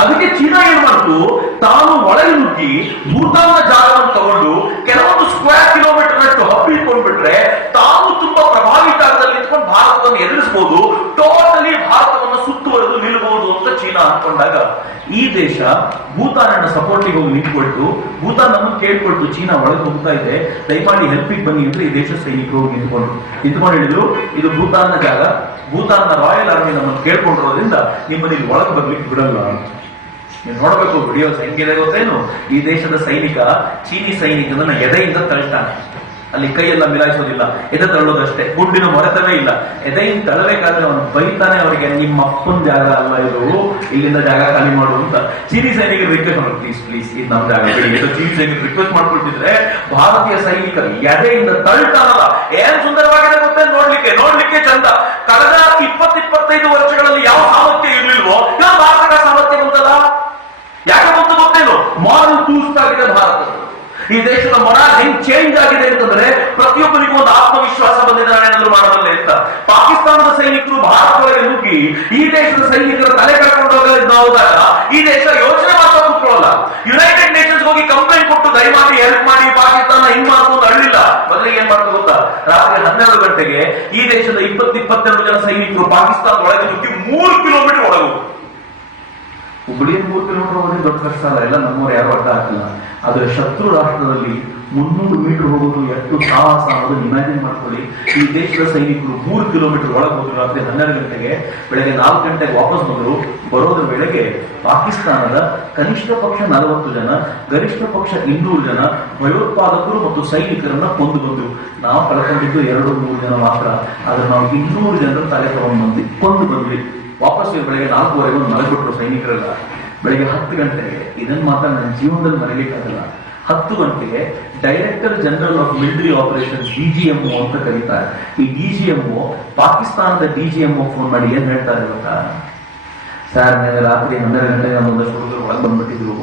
ಅದಕ್ಕೆ ಚೀನಾ ಏನ್ ಮಾಡ್ತು, ತಾನು ಒಳಗೆ ನುಗ್ಗಿ ಭೂತಾನ್ನ ಜಾಗವನ್ನು ತಗೊಂಡು ಕೆಲವೊಂದು ಸ್ಕ್ವೇರ್ ಕಿಲೋಮೀಟರ್ ನಷ್ಟು ಹಬ್ಬಿಕೊಂಡ್ಬಿಟ್ರೆ ತಾನು ತುಂಬಾ ಪ್ರಭಾವಿ ಜಾಗದಲ್ಲಿ ನಿಂತ್ಕೊಂಡು ಭಾರತವನ್ನು ಎದುರಿಸಬಹುದು, ಟೋಟಲಿ ಭಾರತವನ್ನು ಸುತ್ತುವರೆದು ನಿಲ್ಲಬಹುದು ಅಂತ ಚೀನಾ ಅನ್ಕೊಂಡಾಗ ಈ ದೇಶ ಭೂತಾನನ್ನ ಸಪೋರ್ಟಿಗೆ ಹೋಗಿ ನಿಂತ್ಕೊಳ್ತು. ಭೂತಾನ್ ನಮ್ಮನ್ನು ಕೇಳ್ಕೊಳ್ತು, ಚೀನಾ ಒಳಗೆ ಹೋಗ್ತಾ ಇದೆ, ದಯಮಾಡಿ ಹೆಲ್ಪಿಗೆ ಬನ್ನಿ ಅಂದ್ರೆ ಈ ದೇಶ ಸೈನಿಕರು ಹೋಗಿ ನಿಂತ್ಕೊಂಡು ಹೇಳಿದ್ರು ಇದು ಭೂತಾನ್ನ ಜಾಗ, ಭೂತಾನ್ನ ರಾಯಲ್ ಆರ್ಮಿ ನಮ್ಮನ್ನು ಕೇಳ್ಕೊಂಡಿರೋದ್ರಿಂದ ನಿಮ್ಮಲ್ಲಿ ಒಳಗೆ ಬರ್ಲಿಕ್ಕೆ ಬಿಡಲ್ಲ. ನೀವು ನೋಡ್ಬೇಕು ವಿಡಿಯೋಸ್ ಹೆಂಗಿದೆ ಗೊತ್ತೇನು? ಈ ದೇಶದ ಸೈನಿಕ ಚೀನಿ ಸೈನಿಕನನ್ನ ಎದೆಯಿಂದ ತಳ್ತಾನೆ. ಅಲ್ಲಿ ಕೈಯೆಲ್ಲ ಮಿಲಾಯಿಸೋದಿಲ್ಲ, ಎದೆ ತಳ್ಳೋದಷ್ಟೇ, ಗುಂಡಿನ ಮೊರೆತವೇ ಇಲ್ಲ. ಎದೆಯಿಂದ ತಳ್ಳಬೇಕಾದ್ರೆ ಅವನು ಬೈತಾನೆ ಅವರಿಗೆ, ನಿಮ್ಮ ಅಪ್ಪನ ಜಾಗ ಅಲ್ಲ ಇದು, ಇಲ್ಲಿಂದ ಜಾಗ ಖಾಲಿ ಮಾಡು ಅಂತ. ಚೀನಿ ಸೈನಿಕರು ರಿಕ್ವೆಸ್ಟ್ ಮಾಡೋದು, ಪ್ಲೀಸ್ ಪ್ಲೀಸ್ ಇದು ನಮ್ಮ ಜಾಗ ಬಿಡಿ. ಚೀನಿ ಸೈನಿಕರು ರಿಕ್ವೆಸ್ಟ್ ಮಾಡ್ಕೊಳ್ತಿದ್ರೆ ಭಾರತೀಯ ಸೈನಿಕರು ಎದೆಯಿಂದ ತಳ್ತಾನಲ್ಲ, ಏನ್ ಸುಂದರವಾಗಿದೆ ಗೊತ್ತೇ ನೋಡ್ಲಿಕ್ಕೆ ಚಂದ. ಕಳೆದ 20-25 ವರ್ಷಗಳಲ್ಲಿ ಯಾವ ಸಾಮರ್ಥ್ಯ ಇರ್ಲಿಲ್ವೋ ಯಾವ ಭಾರತದ ಸಾಮರ್ಥ್ಯ ಬಂತಲ್ಲ. ಯಾಕೆ ಬಂತು ಗೊತ್ತೇನು? ಮಾರಲ್ ಟೂಲ್ಸ್ ಆಗಿದೆ ಭಾರತ. ಈ ದೇಶದ ಮೊರಾಲ್ ಹೆಂಗ್ ಚೇಂಜ್ ಆಗಿದೆ ಅಂತಂದ್ರೆ ಪ್ರತಿಯೊಬ್ಬರಿಗೂ ಒಂದು ಆತ್ಮವಿಶ್ವಾಸ ಬಂದಿದೆ, ನಾನೇನಾದ್ರೂ ಮಾಡಬಲ್ಲೆ ಅಂತ. ಪಾಕಿಸ್ತಾನದ ಸೈನಿಕರು ಭಾರತದೊಳಗೆ ನುಗ್ಗಿ ಈ ದೇಶದ ಸೈನಿಕರ ತಲೆ ಕಳ್ಕೊಂಡು ಹೋದಾಗ ಈ ದೇಶ ಯೋಚನೆ ಮಾಡ್ತಾ ಕೂತ್ಕೊಳ್ಳಲ್ಲ. ಯುನೈಟೆಡ್ ನೇಷನ್ಸ್ ಹೋಗಿ ಕಂಪ್ಲೇಂಟ್ ಕೊಟ್ಟು ದಯಮಾಡಿ ಹೆಲ್ಪ್ ಮಾಡಿ, ಪಾಕಿಸ್ತಾನ ಹಿಂಗ್ ಮಾಡ್ಕೊಂಡು ಅಳ್ಳಿಲ್ಲ. ಬದಲಿಗೆ ಏನ್ ಮಾಡ್ತಾ ಗೊತ್ತಾ, ರಾತ್ರಿ 12 ಗಂಟೆಗೆ ಈ ದೇಶದ 20-22 ಜನ ಸೈನಿಕರು ಪಾಕಿಸ್ತಾನದ ಒಳಗೆ ನುಗ್ಗಿ 3 ಕಿಲೋಮೀಟರ್ ಒಳಗೆ ಹುಬ್ಬಳ್ಳಿಯ 3 ಕಿಲೋಮೀಟರ್ ಹೋಗಿ ದೊಡ್ಡ ಕಷ್ಟ ಅಲ್ಲ, ಎಲ್ಲ ನಮ್ಮವ್ರು ಯಾರು ಅಡ್ಡ ಹಾಕಿಲ್ಲ. ಆದ್ರೆ ಶತ್ರು ರಾಷ್ಟ್ರದಲ್ಲಿ 300 ಮೀಟರ್ ಹೋಗೋದು ಎಷ್ಟು ಸಾಹಸ ಅನ್ನೋದು ಇಮ್ಯಾಜಿನ್ ಮಾಡ್ಕೊಳ್ಳಿ. ಈ ದೇಶದ ಸೈನಿಕರು 3 ಕಿಲೋಮೀಟರ್ ಒಳಗೆ ಹೋದ್ರು. ರಾತ್ರಿ 12 ಗಂಟೆಗೆ, ಬೆಳಗ್ಗೆ 4 ಗಂಟೆಗೆ ವಾಪಸ್ ಬಂದರು. ಬರೋದ್ರ ವೇಳೆಗೆ ಪಾಕಿಸ್ತಾನದ ಕನಿಷ್ಠ ಪಕ್ಷ 40 ಜನ, ಗರಿಷ್ಠ ಪಕ್ಷ 200 ಜನ ಭಯೋತ್ಪಾದಕರು ಮತ್ತು ಸೈನಿಕರನ್ನ ಕೊಂದು ಬಂದ್ರು. ನಾವು ಕಳ್ಕೊಂಡಿದ್ದು 2-3 ಜನ ಮಾತ್ರ. ಆದ್ರೆ ನಾವು 200 ಜನರು ತಲೆ ತಗೊಂಡು ಕೊಂದು ಬಂದ್ವಿ. ವಾಪಸ್ ಬೆಳಗ್ಗೆ 4:15 ಮಲಗಿಬಿಟ್ರು ಸೈನಿಕರೆಲ್ಲ. ಬೆಳಗ್ಗೆ 10 ಗಂಟೆಗೆ, ಇದನ್ನ ಮಾತ್ರ ನನ್ನ ಜೀವನದಲ್ಲಿ ಮರೀಲಿಕ್ಕಾಗಲ್ಲ, 10 ಗಂಟೆಗೆ director general of military operations DGMO ಅಂತ ಕರೀತಾರೆ. ಈ DGMO ಪಾಕಿಸ್ತಾನದ DGMO ಫೋನ್ ಮಾಡಿ ಏನ್ ಹೇಳ್ತಾರೆ ಗೊತ್ತಾ? ಸರ್, ನನಗೆ ರಾತ್ರಿ 12 ಗಂಟೆಗೆ ಒಂದಷ್ಟು ಹುಡುಗರು ಒಳಗೆ ಬಂದ್ಬಿಟ್ಟಿದ್ರು,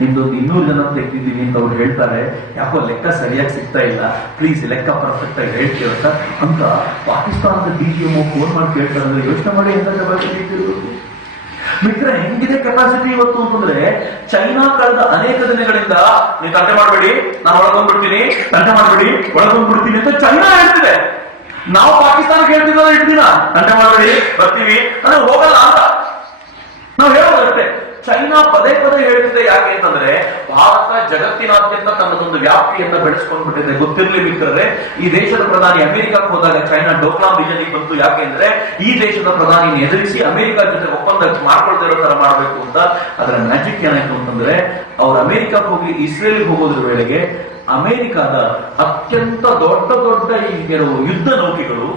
ನಿಮ್ದೊಂದು 200 ಜನ ತೆಗ್ದಿದ್ದೀವಿ ಅಂತ ಅವ್ರು ಹೇಳ್ತಾರೆ, ಯಾಕೋ ಲೆಕ್ಕ ಸರಿಯಾಗಿ ಸಿಗ್ತಾ ಇಲ್ಲ, ಪ್ಲೀಸ್ ಲೆಕ್ಕ ಪರ್ಫೆಕ್ಟ್ ಆಗಿ ಹೇಳ್ತೀವಿ ಅಂತ ಪಾಕಿಸ್ತಾನದ DGMO ಫೋನ್ ಮಾಡಿ ಕೇಳ್ತಾರೆ. ಅಂದ್ರೆ ಯೋಚನೆ ಮಾಡಿ ಎಂತ ಕೆಪಾಸಿಟಿ ಮಿತ್ರ, ಹೆಂಗಿದೆ ಕೆಪಾಸಿಟಿ ಇವತ್ತು ಅಂತಂದ್ರೆ ಚೈನಾ ಕಳೆದ ಅನೇಕ ದಿನಗಳಿಂದ ನೀವು ತಂಟೆ ಮಾಡಬೇಡಿ, ನಾನು ಒಳಗೊಂಡ್ಬಿಡ್ತೀನಿ, ತಂಟೆ ಮಾಡಬೇಡಿ, ಒಳಗೊಂಡ್ಬಿಡ್ತೀನಿ ಅಂತ ಚೈನಾ ಹೇಳ್ತಿದೆ. ನಾವು ಪಾಕಿಸ್ತಾನಕ್ಕೆ ಹೇಳ್ತಿದ್ದ ಇಡ್ತೀನ ತಂಟೆ ಮಾಡಬೇಡಿ, ಬರ್ತೀವಿ ಅಂದ್ರೆ ಹೋಗಲ್ಲ ಅಂತ ನಾವು ಹೇಳೋದಷ್ಟೇ. ಚೈನಾ ಪದೇ ಹೇಳ್ತಿದೆ. ಯಾಕೆ ಅಂತಂದ್ರೆ ಭಾರತ ಜಗತ್ತಿನಾದ್ಯಂತ ತನ್ನದೊಂದು ವ್ಯಾಪ್ತಿಯನ್ನ ಬೆಳೆಸ್ಕೊಂಡ್ಬಿಟ್ಟಿದೆ. ಗೊತ್ತಿರಲಿ ಮಿತ್ರರೇ, ಈ ದೇಶದ ಪ್ರಧಾನಿ ಅಮೆರಿಕಕ್ಕೆ ಹೋದಾಗ ಚೈನಾ ಡೋಕ್ಲಾಂ ರೀಜನ್ ಬಂತು. ಯಾಕೆ ಅಂದ್ರೆ ಈ ದೇಶದ ಪ್ರಧಾನಿ ಎದುರಿಸಿ ಅಮೆರಿಕ ಜೊತೆ ಒಪ್ಪಂದ ಮಾಡ್ಕೊಳ್ತಾ ಇರೋ ತರ ಮಾಡಬೇಕು ಅಂತ. ಅದರ ಮ್ಯಾಜಿಕ್ ಏನಾಯ್ತು ಅಂತಂದ್ರೆ ಅವ್ರು ಅಮೆರಿಕಕ್ಕೆ ಹೋಗಿ ಇಸ್ರೇಲ್ಗೆ ಹೋಗೋದ್ರ ವೇಳೆಗೆ ಅಮೆರಿಕದ ಅತ್ಯಂತ ದೊಡ್ಡ ಈ ಯುದ್ಧ ನೌಕೆಗಳು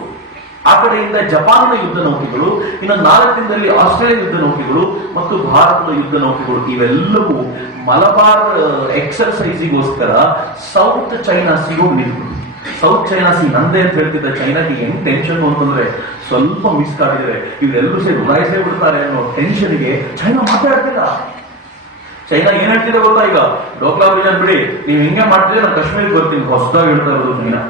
ಆ ಕಡೆಯಿಂದ ಜಪಾನಿನ ಯುದ್ಧ ನೌಕೆಗಳು, ಇನ್ನು 4 ದಿನದಲ್ಲಿ ಆಸ್ಟ್ರೇಲಿಯಾ ಯುದ್ಧ ನೌಕೆಗಳು ಮತ್ತು ಭಾರತದ ಯುದ್ಧ ನೌಕೆಗಳು ಇವೆಲ್ಲವೂ ಮಲಬಾರ್ ಎಕ್ಸರ್ಸೈಸಿಗೋಸ್ಕರ ಸೌತ್ ಚೈನಾ ಸಿ ಹೋಗಿ ನಿಂತು. ಸೌತ್ ಚೈನಾ ಸಿ ನಂದೇ ಅಂತ ಹೇಳ್ತಿದ್ದ ಚೈನಾಗೆ ಹೆಂಗ್ ಟೆನ್ಷನ್ ಅಂತಂದ್ರೆ ಸ್ವಲ್ಪ ಮಿಸ್ ಕಾಡಿದ್ರೆ ಇವರೆಲ್ಲರೂ ಸೇರಿ ಉಡಾಯಿಸೇ ಬಿಡ್ತಾರೆ ಅನ್ನೋ ಟೆನ್ಷನ್ಗೆ ಚೈನಾ ಮಾತಾಡ್ತಿಲ್ಲ. ಚೈನಾ ಏನ್ ಹೇಳ್ತಿದೆ ಗೊತ್ತಾ, ಈಗ ಡೋಕ್ಲಾ ಬ್ರಿಡ್ಜ್ ಬಿಡಿ, ನೀವು ಹಿಂಗೆ ಮಾಡ್ತಿದ್ರೆ ನಾನು ಕಾಶ್ಮೀರಕ್ಕೆ ಬರ್ತೀನಿ, ಹೊಸದಾಗಿ ಹೇಳ್ತಾ ಇರೋದು ಚೈನಾ.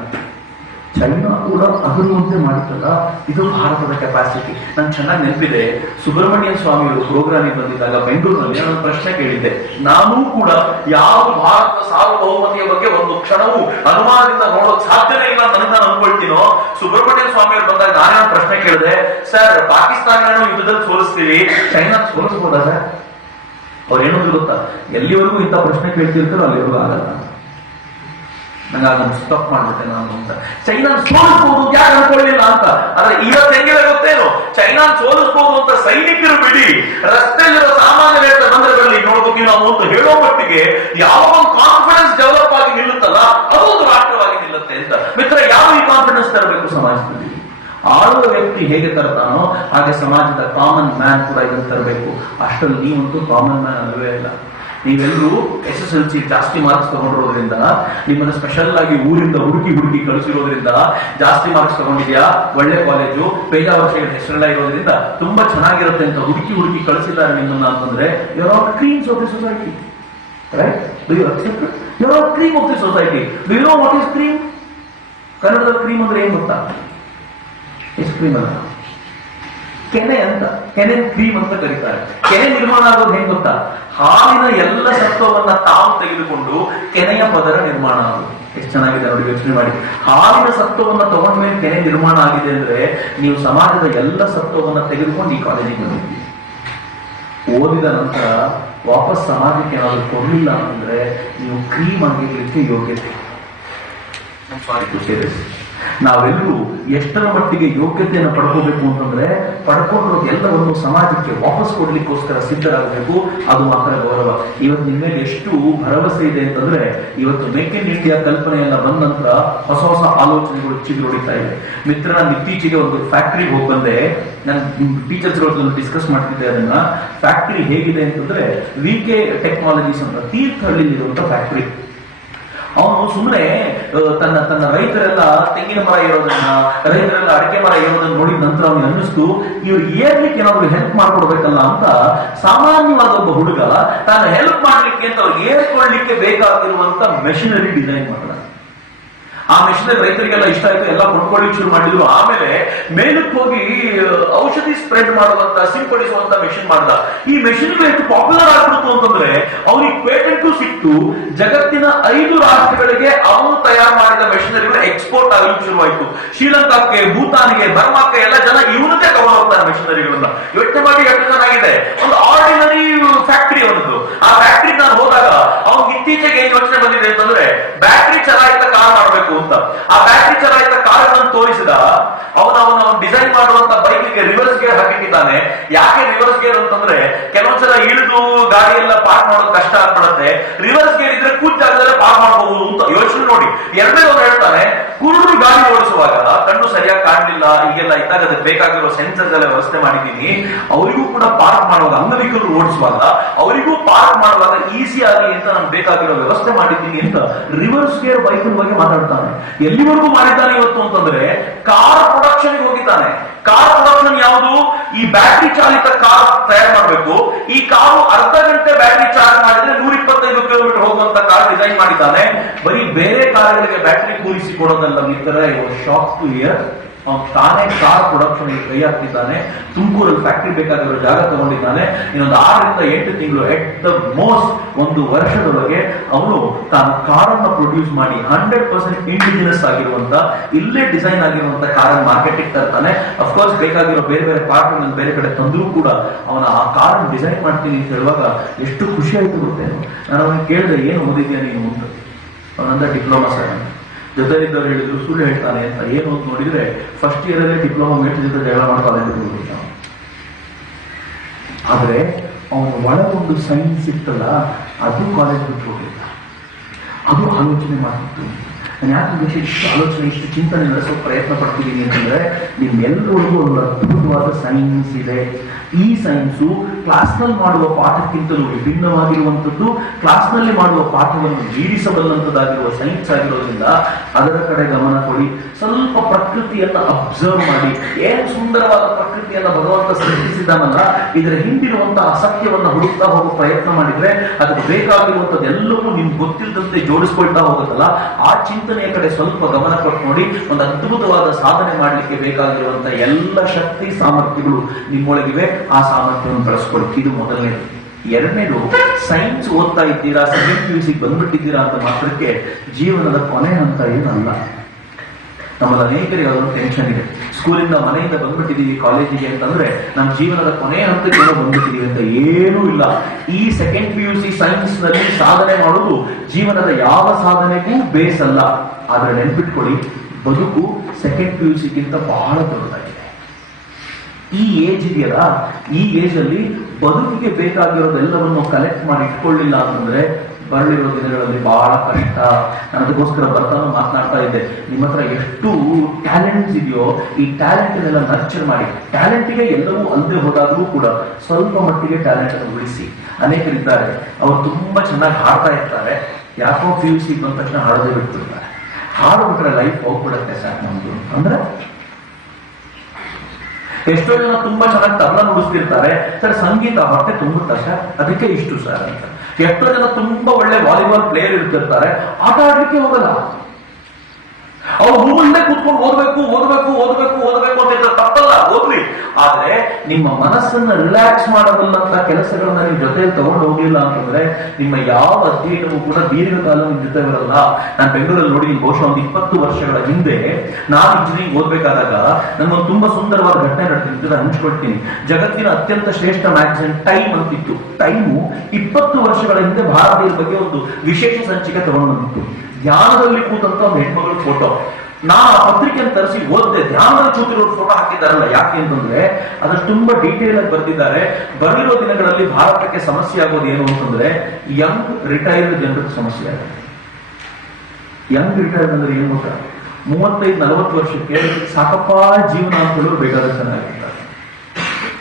ಚೈನಾ ಕೂಡ ಅಗರುವಂತೆ ಮಾಡಿದ್ದಲ್ಲ, ಇದು ಭಾರತದ ಕೆಪಾಸಿಟಿ. ನಂಗೆ ಚೆನ್ನಾಗಿ ನೆನಪಿದೆ, ಸುಬ್ರಹ್ಮಣ್ಯನ್ ಸ್ವಾಮಿ ಅವರು ಪ್ರೋಗ್ರಾಮಿಗೆ ಬಂದಿದ್ದಾಗ ಬೆಂಗಳೂರಿನಲ್ಲಿ ನಾನು ಪ್ರಶ್ನೆ ಕೇಳಿದ್ದೆ. ನಾನೂ ಕೂಡ ಯಾವ ಭಾರತದ ಸಾರ್ವಭೌಮತೆಯ ಬಗ್ಗೆ ಒಂದು ಕ್ಷಣವೂ ಅನುಮಾನದಿಂದ ನೋಡೋಕ್ ಸಾಧ್ಯನೇ ಇಲ್ಲ ಅಂತ ನಾನು ಅನ್ಕೊಳ್ತೀನೋ, ಸುಬ್ರಹ್ಮಣ್ಯನ್ ಸ್ವಾಮಿ ಅವರು ಬಂದಾಗ ನಾನೇ ಒಂದು ಪ್ರಶ್ನೆ ಕೇಳಿದೆ, ಸರ್ ಪಾಕಿಸ್ತಾನ ಯುದ್ಧದಲ್ಲಿ ಸೋಲಿಸ್ತೀವಿ, ಚೈನಾ ಸೋಲಿಸಬಹುದಾ ಸರ್? ಅವ್ರು ಏನಂದ್ರು ಗೊತ್ತಾ, ಎಲ್ಲಿವರೆಗೂ ಇಂಥ ಪ್ರಶ್ನೆ ಕೇಳ್ತಿರ್ತಾರೋ ಅಲ್ಲಿವರೆಗೂ ಆಗಲ್ಲ. ನಂಗೆ ಅದನ್ನು ಸ್ಟಾಪ್ ಮಾಡ್ಬಿಟ್ಟೆ ನಾನು ಅಂತ. ಚೈನಾ ಸೋಲಿಸಬಹುದು ಯಾರು ಅನ್ಕೊಳ್ಳಿಲ್ಲ ಅಂತ. ಆದ್ರೆ ಇವತ್ತು ಹೆಂಗಿದೆ ಗೊತ್ತೇನು, ಚೈನಾ ಸೋಲಿಸಬಹುದು ಅಂತ ಸೈನಿಕರು ಬಿಡಿ, ರಸ್ತೆಯಲ್ಲಿರೋ ಸಾಮಾನ್ಯ ವೇತನ ಬಂದರಲ್ಲಿ ನೋಡ್ಬೇಕು ನಾವು ಅಂತ ಹೇಳೋ ಮಟ್ಟಿಗೆ ಯಾವ ಒಂದು ಕಾನ್ಫಿಡೆನ್ಸ್ ಡೆವಲಪ್ ಆಗಿ ನಿಲ್ಲುತ್ತಲ್ಲ, ಅದೊಂದು ರಾಷ್ಟ್ರವಾಗಿ ನಿಲ್ಲುತ್ತೆ ಅಂತ. ಮಿತ್ರ, ಯಾವ ಈ ಕಾನ್ಫಿಡೆನ್ಸ್ ತರಬೇಕು ಸಮಾಜದಲ್ಲಿ? ಆಳುವ ವ್ಯಕ್ತಿ ಹೇಗೆ ತರ್ತಾನೋ ಹಾಗೆ ಸಮಾಜದ ಕಾಮನ್ ಮ್ಯಾನ್ ಕೂಡ ಇದನ್ನು ತರಬೇಕು. ಅಷ್ಟರಲ್ಲಿ ನೀವಂತೂ ಕಾಮನ್ ಮ್ಯಾನ್ ಅಲ್ಲವೇ ಇಲ್ಲ. ನೀವೆಲ್ಲರೂ SSLC ಜಾಸ್ತಿ ಮಾರ್ಕ್ಸ್ ತಗೊಂಡಿರೋದ್ರಿಂದ, ನಿಮ್ಮನ್ನ ಸ್ಪೆಷಲ್ ಆಗಿ ಊರಿಂದ ಹುಡುಕಿ ಕಳಿಸಿರೋದ್ರಿಂದ, ಜಾಸ್ತಿ ಮಾರ್ಕ್ಸ್ ತಗೊಂಡಿದ್ಯಾ, ಒಳ್ಳೆ ಕಾಲೇಜು, ಪೇಜಾವರ್ಷಗಳ ಹೆಸರೆಲ್ಲ ಇರೋದ್ರಿಂದ ತುಂಬಾ ಚೆನ್ನಾಗಿರುತ್ತೆ ಅಂತ ಹುಡುಕಿ ಕಳಿಸಿದ್ದಾರೆ ನಿಮ್ಮನ್ನ ಅಂತಂದ್ರೆ, you are creams of the society, right? Do you accept? You are cream of the society. Do you know what is cream? ಕನ್ನಡದಲ್ಲಿ ಕ್ರೀಮ್ ಅಂದ್ರೆ ಏನ್ ಗೊತ್ತಾ? ಐಸ್ ಕ್ರೀಮ್ ಅಲ್ಲ, ಕೆನೆ ಅಂತ. ಕೆನೆ ಕ್ರೀಮ್ ಅಂತ ಕರೀತಾರೆ. ಕೆನೆ ನಿರ್ಮಾಣ ಆಗೋದು ಹೆಂಗ್ ಗೊತ್ತಾ? ಹಾಲಿನ ಎಲ್ಲ ಸತ್ವವನ್ನ ತಾವು ತೆಗೆದುಕೊಂಡು ಕೆನೆಯ ಪದರ ನಿರ್ಮಾಣ ಆಗೋದು. ಎಷ್ಟು ಚೆನ್ನಾಗಿದೆ ನೋಡಿ, ಯೋಚನೆ ಮಾಡಿ. ಹಾಲಿನ ಸತ್ವವನ್ನ ತಗೊಂಡ್ಮೇಲೆ ಕೆನೆ ನಿರ್ಮಾಣ ಆಗಿದೆ ಅಂದ್ರೆ, ನೀವು ಸಮಾಜದ ಎಲ್ಲ ಸತ್ವವನ್ನ ತೆಗೆದುಕೊಂಡು ಈ ಕಾಲೇಜಿಗೆ ಬಂದಿದ್ದೀವಿ. ಓದಿದ ನಂತರ ವಾಪಸ್ ಸಮಾಜಕ್ಕೆ ಏನಾದ್ರು ಕೊಡ್ಲಿಲ್ಲ ಅಂತಂದ್ರೆ ನೀವು ಕ್ರೀಮ್ ಆಗಿರ್ಲಿಕ್ಕೆ ಯೋಗ್ಯತೆ. ನಾವೆಲ್ಲರೂ ಎಷ್ಟರ ಮಟ್ಟಿಗೆ ಯೋಗ್ಯತೆಯನ್ನು ಪಡ್ಕೋಬೇಕು ಅಂತಂದ್ರೆ, ಪಡ್ಕೊಂಡಿರೋ ಎಲ್ಲವನ್ನು ಸಮಾಜಕ್ಕೆ ವಾಪಸ್ ಕೊಡ್ಲಿಕ್ಕೋಸ್ಕರ ಸಿದ್ಧರಾಗಬೇಕು. ಅದು ಮಾತ್ರ ಗೌರವ. ಇವತ್ತು ನಿಮ್ಮ ಮೇಲೆ ಎಷ್ಟು ಭರವಸೆ ಇದೆ ಅಂತಂದ್ರೆ, ಇವತ್ತು ಮೇಕ್ ಇನ್ ಇಂಡಿಯಾ ಕಲ್ಪನೆ ಎಲ್ಲ ಬಂದ ನಂತರ ಹೊಸ ಆಲೋಚನೆಗಳು ಚಿಗುರೊಡಿತಾ ಇದೆ. ಮಿತ್ರ, ನಾನು ಇತ್ತೀಚೆಗೆ ಒಂದು ಫ್ಯಾಕ್ಟ್ರಿಗೆ ಹೋಗಿ ಬಂದೆ. ನಾನು ಟೀಚರ್ಸ್ ಡಿಸ್ಕಸ್ ಮಾಡ್ತಿದ್ದೆ ಅದನ್ನ. ಫ್ಯಾಕ್ಟ್ರಿ ಹೇಗಿದೆ ಅಂತಂದ್ರೆ, VK ಟೆಕ್ನಾಲಜೀಸ್ ಅಂತ ತೀರ್ಥಹಳ್ಳಿಲಿರುವಂತ ಫ್ಯಾಕ್ಟ್ರಿ. ಅವನು ಸುಮ್ಮನೆ ತನ್ನ ರೈತರೆಲ್ಲ ತೆಂಗಿನ ಮರ ಇರೋದನ್ನ, ರೈತರೆಲ್ಲ ಅಡಿಕೆ ಮರ ಇರೋದನ್ನ ನೋಡಿದ ನಂತರ ಅವನಿಗೆ ಅನ್ನಿಸ್ತು, ಇವ್ರಿಗೆ ಏರ್ಲಿಕ್ಕೆ ಏನಾದ್ರು ಹೆಲ್ಪ್ ಮಾಡ್ಕೊಡ್ಬೇಕಲ್ಲ ಅಂತ ಸಾಮಾನ್ಯವಾದ ಒಬ್ಬ ಹುಡುಗ ತಾನು ಹೆಲ್ಪ್ ಮಾಡ್ಲಿಕ್ಕೆ ಅಂತ ಅವ್ರು ಏರ್ಕೊಳ್ಳಿಕ್ಕೆ ಬೇಕಾಗಿರುವಂತ ಮೆಷಿನರಿ ಡಿಸೈನ್ ಮಾಡ್ದ. ಆ ಮೆಷಿನರಿ ರೈತರಿಗೆಲ್ಲ ಇಷ್ಟ ಆಯ್ತು, ಎಲ್ಲ ಕೊಂಡ್ಕೊಳ್ಳಿಕ್ಕೆ ಶುರು ಮಾಡಿದ್ರು. ಆಮೇಲೆ ಮೇಲಕ್ಕೆ ಹೋಗಿ ಔಷಧಿ ಸ್ಪ್ರೆಡ್ ಮಾಡುವಂತ, ಸಿಂಪಡಿಸುವಂತ ಮೆಷಿನ್ ಮಾಡ್ದ. ಈ ಮೆಷಿನ್ ಎಷ್ಟು ಪಾಪ್ಯುಲರ್ ಆಗ್ಬಿಡ್ತು ಅಂತಂದ್ರೆ, ಅವನಿಗೆ ಪೇಟೆಂಟು ಸಿಕ್ತು. ಜಗತ್ತಿನ 5 ರಾಷ್ಟ್ರಗಳಿಗೆ ಅವನು ತಯಾರು ಮಾಡಿದ ಮೆಷಿನರಿಗಳು ಎಕ್ಸ್ಪೋರ್ಟ್ ಆಗಲಿಕ್ಕೆ ಶುರುವಾಯಿತು. ಶ್ರೀಲಂಕಾಕ್ಕೆ, ಭೂತಾನ್ಗೆ, ಬರ್ಮಾಕ್ಕೆ ಎಲ್ಲ ಜನ ಇವನದೇ ತಗೊಂಡು ಹೋಗ್ತಾರೆ ಮೆಷಿನರಿಗಳನ್ನ. ಯೋಚನೆ ಮಾಡಿ ಎಷ್ಟು ಚೆನ್ನಾಗಿದೆ. ಒಂದು ಆರ್ಡಿನರಿ ಫ್ಯಾಕ್ಟರಿ ಅವನದು. ಆ ಫ್ಯಾಕ್ಟರಿ ನಾನು ಹೋದಾಗ ಅವ್ನಿಗೆ ಇತ್ತೀಚೆಗೆ ಏನ್ ಯೋಚನೆ ಬಂದಿದೆ ಅಂತಂದ್ರೆ, ಬ್ಯಾಟ್ರಿ ಚಲಾಯಿತ ಕಾರ್ ಮಾಡಬೇಕು ಅಂತ. ಆ ಬ್ಯಾಟ್ರಿ ಚಲಾಯಿತ ಕಾರನ್ನು ತೋರಿಸಿದ. ಅವನ ಡಿಸೈನ್ ಮಾಡುವಂತ ಬೈಕ್ಗೆ ರಿವರ್ಸ್ ಗೇರ್ ಹಾಕಿಟ್ಟಿದ್ದಾನೆ. ಯಾಕೆ ರಿವರ್ಸ್ ಗೇರ್ ಅಂತಂದ್ರೆ, ಕೆಲವೊಂದ್ಸಲ ಇಳಿದು ಗಾಡಿ ಎಲ್ಲ ಪಾರ್ಕ್ ಮಾಡೋದು ಕಷ್ಟ ಆಗ್ಬಿಡುತ್ತೆ. ರಿವರ್ಸ್ ಗೇರ್ ಇದ್ರೆ ಕೂತಾಗಲೇ ಪಾರ್ಕ್ ಮಾಡಬಹುದು ಅಂತ ಯೋಚನೆ ನೋಡಿ. ಎರಡನೇ ಅವ್ರು ಹೇಳ್ತಾನೆ, ಕುರುಡು ಗಾಡಿ ಓಡಿಸುವಾಗ ಕಣ್ಣು ಸರಿಯಾಗಿ ಕಾಣಲಿಲ್ಲ, ಈಗೆಲ್ಲ ಇದ್ದಾಗ ಅದಕ್ಕೆ ಬೇಕಾಗಿರೋ ಸೆನ್ಸರ್ಸ್ ಎಲ್ಲ ವ್ಯವಸ್ಥೆ ಮಾಡಿದ್ದೀನಿ. ಅವರಿಗೂ ಕೂಡ ಪಾರ್ಕ್ ಮಾಡುವಾಗ, ಅಂಗವಿಕಲರು ಓಡಿಸುವಾಗ ಅವರಿಗೂ ಪಾರ್ಕ್ ಮಾಡುವಾಗ ಈಸಿ ಆಗಲಿ ಅಂತ ನಾನು ಬೇಕಾಗಿರೋ ವ್ಯವಸ್ಥೆ ಮಾಡಿದ್ದೀನಿ ಅಂತ ರಿವರ್ಸ್ ಗೇರ್ ಬೈಕ್ ಬಗ್ಗೆ ಮಾತಾಡ್ತಾನೆ. ಎಲ್ಲಿವರೆಗೂ ಮಾಡಿದ್ದಾನೆ ಇವತ್ತು ಅಂತಂದ್ರೆ, ಕಾರ್ ಪ್ರೊಡಕ್ಷನ್ ಹೋಗಿದ್ದಾನೆ. ಕಾರ್ ಪ್ರೊಡಕ್ಷನ್ ಯಾವುದು? ಈ ಬ್ಯಾಟ್ರಿ ಚಾಲಿತ ಕಾರ್ ತಯಾರು ಮಾಡಬೇಕು. ಈ ಕಾರು ಅರ್ಧ ಗಂಟೆ ಬ್ಯಾಟ್ರಿ ಚಾರ್ಜ್ ಮಾಡಿದ್ರೆ 125 ಕಿಲೋಮೀಟರ್ ಹೋಗುವಂತ ಕಾರ್ ಡಿಸೈನ್ ಮಾಡಿದ್ದಾನೆ. ಬರೀ ಬೇರೆ ಕಾರ್ಗಳಿಗೆ ಬ್ಯಾಟ್ರಿ ಕೂರಿಸಿ ಕೊಡೋದಲ್ಲ ಮಿತ್ರ, ಶಾಕ್ ಟು ಇಯರ್. ಅವನು ತಾನೇ ಕಾರ್ ಪ್ರೊಡಕ್ಷನ್ ಕೈ ಹಾಕ್ತಿದ್ದಾನೆ. ತುಮಕೂರಲ್ಲಿ ಫ್ಯಾಕ್ಟರಿ ಬೇಕಾಗಿರೋ ಜಾಗ ತಗೊಂಡಿದ್ದಾನೆ. ಇನ್ನೊಂದು 6 ರಿಂದ 8 ತಿಂಗಳು, ಎಟ್ ದ ಮೋಸ್ಟ್ 1 ವರ್ಷದೊಳಗೆ ಅವನು ತಾನು ಕಾರನ್ನು ಪ್ರೊಡ್ಯೂಸ್ ಮಾಡಿ 100% ಇಂಡಿಜಿನಸ್ ಆಗಿರುವಂತ, ಇಲ್ಲೇ ಡಿಸೈನ್ ಆಗಿರುವಂತ ಕಾರನ್ನು ಮಾರ್ಕೆಟಿಗೆ ತರ್ತಾನೆ. ಅಫ್ಕೋರ್ಸ್ ಬೇಕಾಗಿರೋ ಬೇರೆ ಬೇರೆ ಪಾರ್ಟ್ ಬೇರೆ ಕಡೆ ತಂದ್ರೂ ಕೂಡ ಅವನ ಆ ಕಾರನ್ನು ಡಿಸೈನ್ ಮಾಡ್ತೀನಿ ಅಂತ ಹೇಳುವಾಗ ಎಷ್ಟು ಖುಷಿ ಆಯ್ತು ಗೊತ್ತೇನು. ನಾನು ಅವನಿಗೆ ಕೇಳಿದೆ, ಏನು ಓದಿದ್ಯಾ ನೀನು ಅಂತ. ಅವನಂದ ಡಿಪ್ಲೊಮಾ ಸರ್. ಜೊತೆಲಿದ್ದವ್ರು ಹೇಳಿದ್ರು ಸುಳ್ಳು ಹೇಳ್ತಾನೆ ಅಂತ. ಏನು ಅಂತ ನೋಡಿದ್ರೆ, ಫಸ್ಟ್ ಇಯರ್ ಅಲ್ಲೇ ಡಿಪ್ಲೊಮಾ ಮೇಟ್ ಜೊತೆ ಜಗಳ ಮಾಡ್ತಾನೆ ಅಂತ. ಆದ್ರೆ ಅವನ ಒಳಗೊಂದು ಸೈನ್ಸ್ ಇತ್ತಲ್ಲ, ಅದು ಕಾಲೇಜ್ ಬಿಟ್ಟು ಹೋಗಿಲ್ಲ. ಅದು ಆಲೋಚನೆ ಮಾಡ್ತಿತ್ತು. ನಾನು ಯಾಕೆ ವಿಷಯ ಇಷ್ಟು ಆಲೋಚನೆ ಇಷ್ಟು ಚಿಂತನೆ ನಡೆಸೋ ಪ್ರಯತ್ನ ಪಡ್ತಿದ್ದೀನಿ ಅಂತಂದ್ರೆ ನಿಮ್ಮೆಲ್ಲರಿಗೂ ಒಂದು ಅದ್ಭುತವಾದ ಸೈನ್ಸ್ ಇದೆ. ಈ ಸೈನ್ಸು ಕ್ಲಾಸ್ನಲ್ಲಿ ಮಾಡುವ ಪಾಠಕ್ಕಿಂತಲೂ ವಿಭಿನ್ನವಾಗಿರುವಂಥದ್ದು, ಕ್ಲಾಸ್ನಲ್ಲಿ ಮಾಡುವ ಪಾಠವನ್ನು ಮೀರಿಸಬಲ್ಲಂಥದ್ದಾಗಿರುವ ಸೈನ್ಸ್ ಆಗಿರೋದ್ರಿಂದ ಅದರ ಕಡೆ ಗಮನ ಕೊಡಿ. ಸ್ವಲ್ಪ ಪ್ರಕೃತಿಯನ್ನ ಅಬ್ಸರ್ವ್ ಮಾಡಿ. ಏನು ಸುಂದರವಾದ ಪ್ರಕೃತಿಯನ್ನ ಭಗವಂತ ಸೃಷ್ಟಿಸಿದಾನಲ್ಲ, ಇದರ ಹಿಂದಿರುವಂತಹ ಅಸತ್ಯವನ್ನ ಹುಡುಕ್ತಾ ಹೋಗೋ ಪ್ರಯತ್ನ ಮಾಡಿದ್ರೆ ಅದಕ್ಕೆ ಬೇಕಾಗಿರುವಂಥದ್ದೆಲ್ಲವೂ ನಿಮ್ಗೆ ಗೊತ್ತಿಲ್ಲದಂತೆ ಜೋಡಿಸ್ಕೊಳ್ತಾ ಹೋಗುತ್ತಲ್ಲ. ಆ ಚಿಂತನೆಯ ಕಡೆ ಸ್ವಲ್ಪ ಗಮನ ಕೊಟ್ಟು ನೋಡಿ. ಒಂದು ಅದ್ಭುತವಾದ ಸಾಧನೆ ಮಾಡಲಿಕ್ಕೆ ಬೇಕಾಗಿರುವಂತಹ ಎಲ್ಲ ಶಕ್ತಿ ಸಾಮರ್ಥ್ಯಗಳು ನಿಮ್ಮೊಳಗಿವೆ. ಆ ಸಾಮರ್ಥ್ಯವನ್ನು ಬಳಸ್ಕೊಳ್ಳಿ. ಇದು ಮೊದಲನೇದು. ಎರಡನೇದು, ಸೈನ್ಸ್ ಓದ್ತಾ ಇದ್ದೀರಾ, ಸೆಕೆಂಡ್ PUC ಬಂದ್ಬಿಟ್ಟಿದ್ದೀರಾ ಅಂತ ಮಾತ್ರಕ್ಕೆ ಜೀವನದ ಕೊನೆ ಅಂತ ಏನಲ್ಲ. ನಮ್ಮಲ್ಲಿ ಅನೇಕರಿಗೆ ಅದೊಂದು ಟೆನ್ಷನ್ ಇದೆ. ಸ್ಕೂಲಿಂದ ಮನೆಯಿಂದ ಬಂದ್ಬಿಟ್ಟಿದೀವಿ ಕಾಲೇಜಿಗೆ ಅಂತಂದ್ರೆ ನಮ್ಮ ಜೀವನದ ಕೊನೆ ಹಂತಕ್ಕೆ ಏನೋ ಬಂದ್ಬಿಟ್ಟಿದೀವಿ ಅಂತ. ಏನೂ ಇಲ್ಲ. ಈ ಸೆಕೆಂಡ್ PUC ಸೈನ್ಸ್ ನಲ್ಲಿ ಸಾಧನೆ ಮಾಡೋದು ಜೀವನದ ಯಾವ ಸಾಧನೆಗೂ ಬೇಸಲ್ಲ. ಆದ್ರೆ ನೆನ್ಪಿಟ್ಕೊಳ್ಳಿ, ಬದುಕು ಸೆಕೆಂಡ್ PUCಗಿಂತ ಬಹಳ ದೊಡ್ಡದಾಗಿದೆ. ಈ ಏಜ್ ಇದೆಯಲ್ಲ, ಈ ಏಜ್ ಅಲ್ಲಿ ಬದುಕಿಗೆ ಬೇಕಾಗಿರೋದೆಲ್ಲವನ್ನು ಕಲೆಕ್ಟ್ ಮಾಡಿ ಇಟ್ಕೊಳ್ಳಿಲ್ಲ ಅಂತಂದ್ರೆ ಬರಲಿರೋ ದಿನಗಳಲ್ಲಿ ಬಹಳ ಕಷ್ಟ. ನಾನು ಅದಕ್ಕೋಸ್ಕರ ಬರ್ತಾನು ಮಾತನಾಡ್ತಾ ಇದ್ದೆ, ನಿಮ್ಮ ಹತ್ರ ಎಷ್ಟು ಟ್ಯಾಲೆಂಟ್ಸ್ ಇದೆಯೋ ಈ ಟ್ಯಾಲೆಂಟ್ನೆಲ್ಲ ನರ್ಚರ್ ಮಾಡಿ. ಟ್ಯಾಲೆಂಟಿಗೆ ಎಲ್ಲವೂ ಅಲ್ಲದೆ ಹೋದಾಗಲೂ ಕೂಡ ಸ್ವಲ್ಪ ಮಟ್ಟಿಗೆ ಟ್ಯಾಲೆಂಟ್ ಅನ್ನು ಉಳಿಸಿ. ಅನೇಕರಿದ್ದಾರೆ, ಅವರು ತುಂಬಾ ಚೆನ್ನಾಗಿ ಹಾಡ್ತಾ ಇರ್ತಾರೆ, ಯಾಕೋ PUC ಬಂದ ತಕ್ಷಣ ಹಾಡೋದೇ ಬಿಟ್ಬಿಡ್ತಾರೆ. ಹಾಡ್ಬಿಟ್ರೆ ಲೈಫ್ ಹೋಗ್ಬಿಡತ್ತೆ ಸರ್ ನಮ್ದು ಅಂದ್ರೆ. ಎಷ್ಟೋ ಜನ ತುಂಬಾ ಚೆನ್ನಾಗಿ ತಬಲ ನುಡಿಸ್ತಿರ್ತಾರೆ, ಸರ್ ಸಂಗೀತ ಹೊಟ್ಟೆ ತುಂಬುತ್ತಾ ಸರ್, ಅದಕ್ಕೆ ಇಷ್ಟು ಸರ್ ಅಂತ. ಎಷ್ಟೋ ಜನ ತುಂಬಾ ಒಳ್ಳೆ ವಾಲಿಬಾಲ್ ಪ್ಲೇಯರ್ ಇರ್ತಿರ್ತಾರೆ, ಆಟ ಆಡ್ಲಿಕ್ಕೆ ಹೋಗಲ್ಲ. ಅವ್ರು ರೂಮಲ್ಲೇ ಕೂತ್ಕೊಂಡು ಓದ್ಬೇಕು ಓದ್ಬೇಕು ಓದ್ಬೇಕು ಓದ್ಬೇಕು ಅಂತ ತಪ್ಪಲ್ಲ, ಓದ್ಲಿ. ಆದ್ರೆ ನಿಮ್ಮ ಮನಸ್ಸನ್ನ ರಿಲ್ಯಾಕ್ಸ್ ಮಾಡಬಲ್ಲಂತ ಕೆಲಸಗಳನ್ನ ನಿಮ್ ಜೊತೆಯಲ್ಲಿ ತಗೊಂಡು ಹೋಗ್ಲಿಲ್ಲ ಅಂತಂದ್ರೆ ನಿಮ್ಮ ಯಾವ ಅಧ್ಯಯನವೂ ಕೂಡ ದೀರ್ಘಕಾಲ ನಿಮ್ ಜೊತೆ ಬರಲ್ಲ. ನಾನು ಬೆಂಗಳೂರಲ್ಲಿ ನೋಡಿ, ಬಹುಶಃ ಒಂದು 20 ವರ್ಷಗಳ ಹಿಂದೆ ನಾನು ಇಂಜಿನಿಯರಿಂಗ್ ಓದ್ಬೇಕಾದಾಗ ನನ್ಗೊಂದು ತುಂಬಾ ಸುಂದರವಾದ ಘಟನೆ ನಡೆದಿದ್ದು ಹಂಚ್ಕೊಳ್ತೀನಿ. ಜಗತ್ತಿನ ಅತ್ಯಂತ ಶ್ರೇಷ್ಠ ಮ್ಯಾಗಝಿನ್ ಟೈಮ್ ಅಂತಿತ್ತು. ಟೈಮು 20 ವರ್ಷಗಳ ಹಿಂದೆ ಭಾರತೀಯರ ಬಗ್ಗೆ ಒಂದು ವಿಶೇಷ ಸಂಚಿಕೆ ತಗೊಂಡು ಬಂದಿತ್ತು. ಧ್ಯಾನದಲ್ಲಿ ಕೂತಂತ ಒಂದು ಹೆಣ್ಮಗಳ ಫೋಟೋ. ನಾನು ಆ ಪತ್ರಿಕೆಯನ್ನು ತರಿಸಿ ಓದಿದೆ. ಧ್ಯಾನದಲ್ಲಿ ಕೂತಿರೋ ಫೋಟೋ ಹಾಕಿದ್ದಾರಲ್ಲ, ಯಾಕೆ ಅಂತಂದ್ರೆ ಅದ್ರ ತುಂಬಾ ಡೀಟೇಲ್ ಆಗಿ ಬರ್ತಿದ್ದಾರೆ. ಬರಲಿರೋ ದಿನಗಳಲ್ಲಿ ಭಾರತಕ್ಕೆ ಸಮಸ್ಯೆ ಆಗೋದು ಏನು ಅಂತಂದ್ರೆ ಯಂಗ್ ರಿಟೈರ್ಡ್ ಜನರಿಗೆ ಸಮಸ್ಯೆ ಆಗುತ್ತೆ. ಯಂಗ್ ರಿಟೈರ್ಡ್ ಅಂದ್ರೆ ಏನು ಗೊತ್ತಾ, 35-40 ವರ್ಷಕ್ಕೆ ಸಾಕಪ್ಪ ಜೀವನ ಅಂತ ಹೇಳೋರು ಬೇಕಾದ ಚೆನ್ನಾಗಿರ್ತಾರೆ.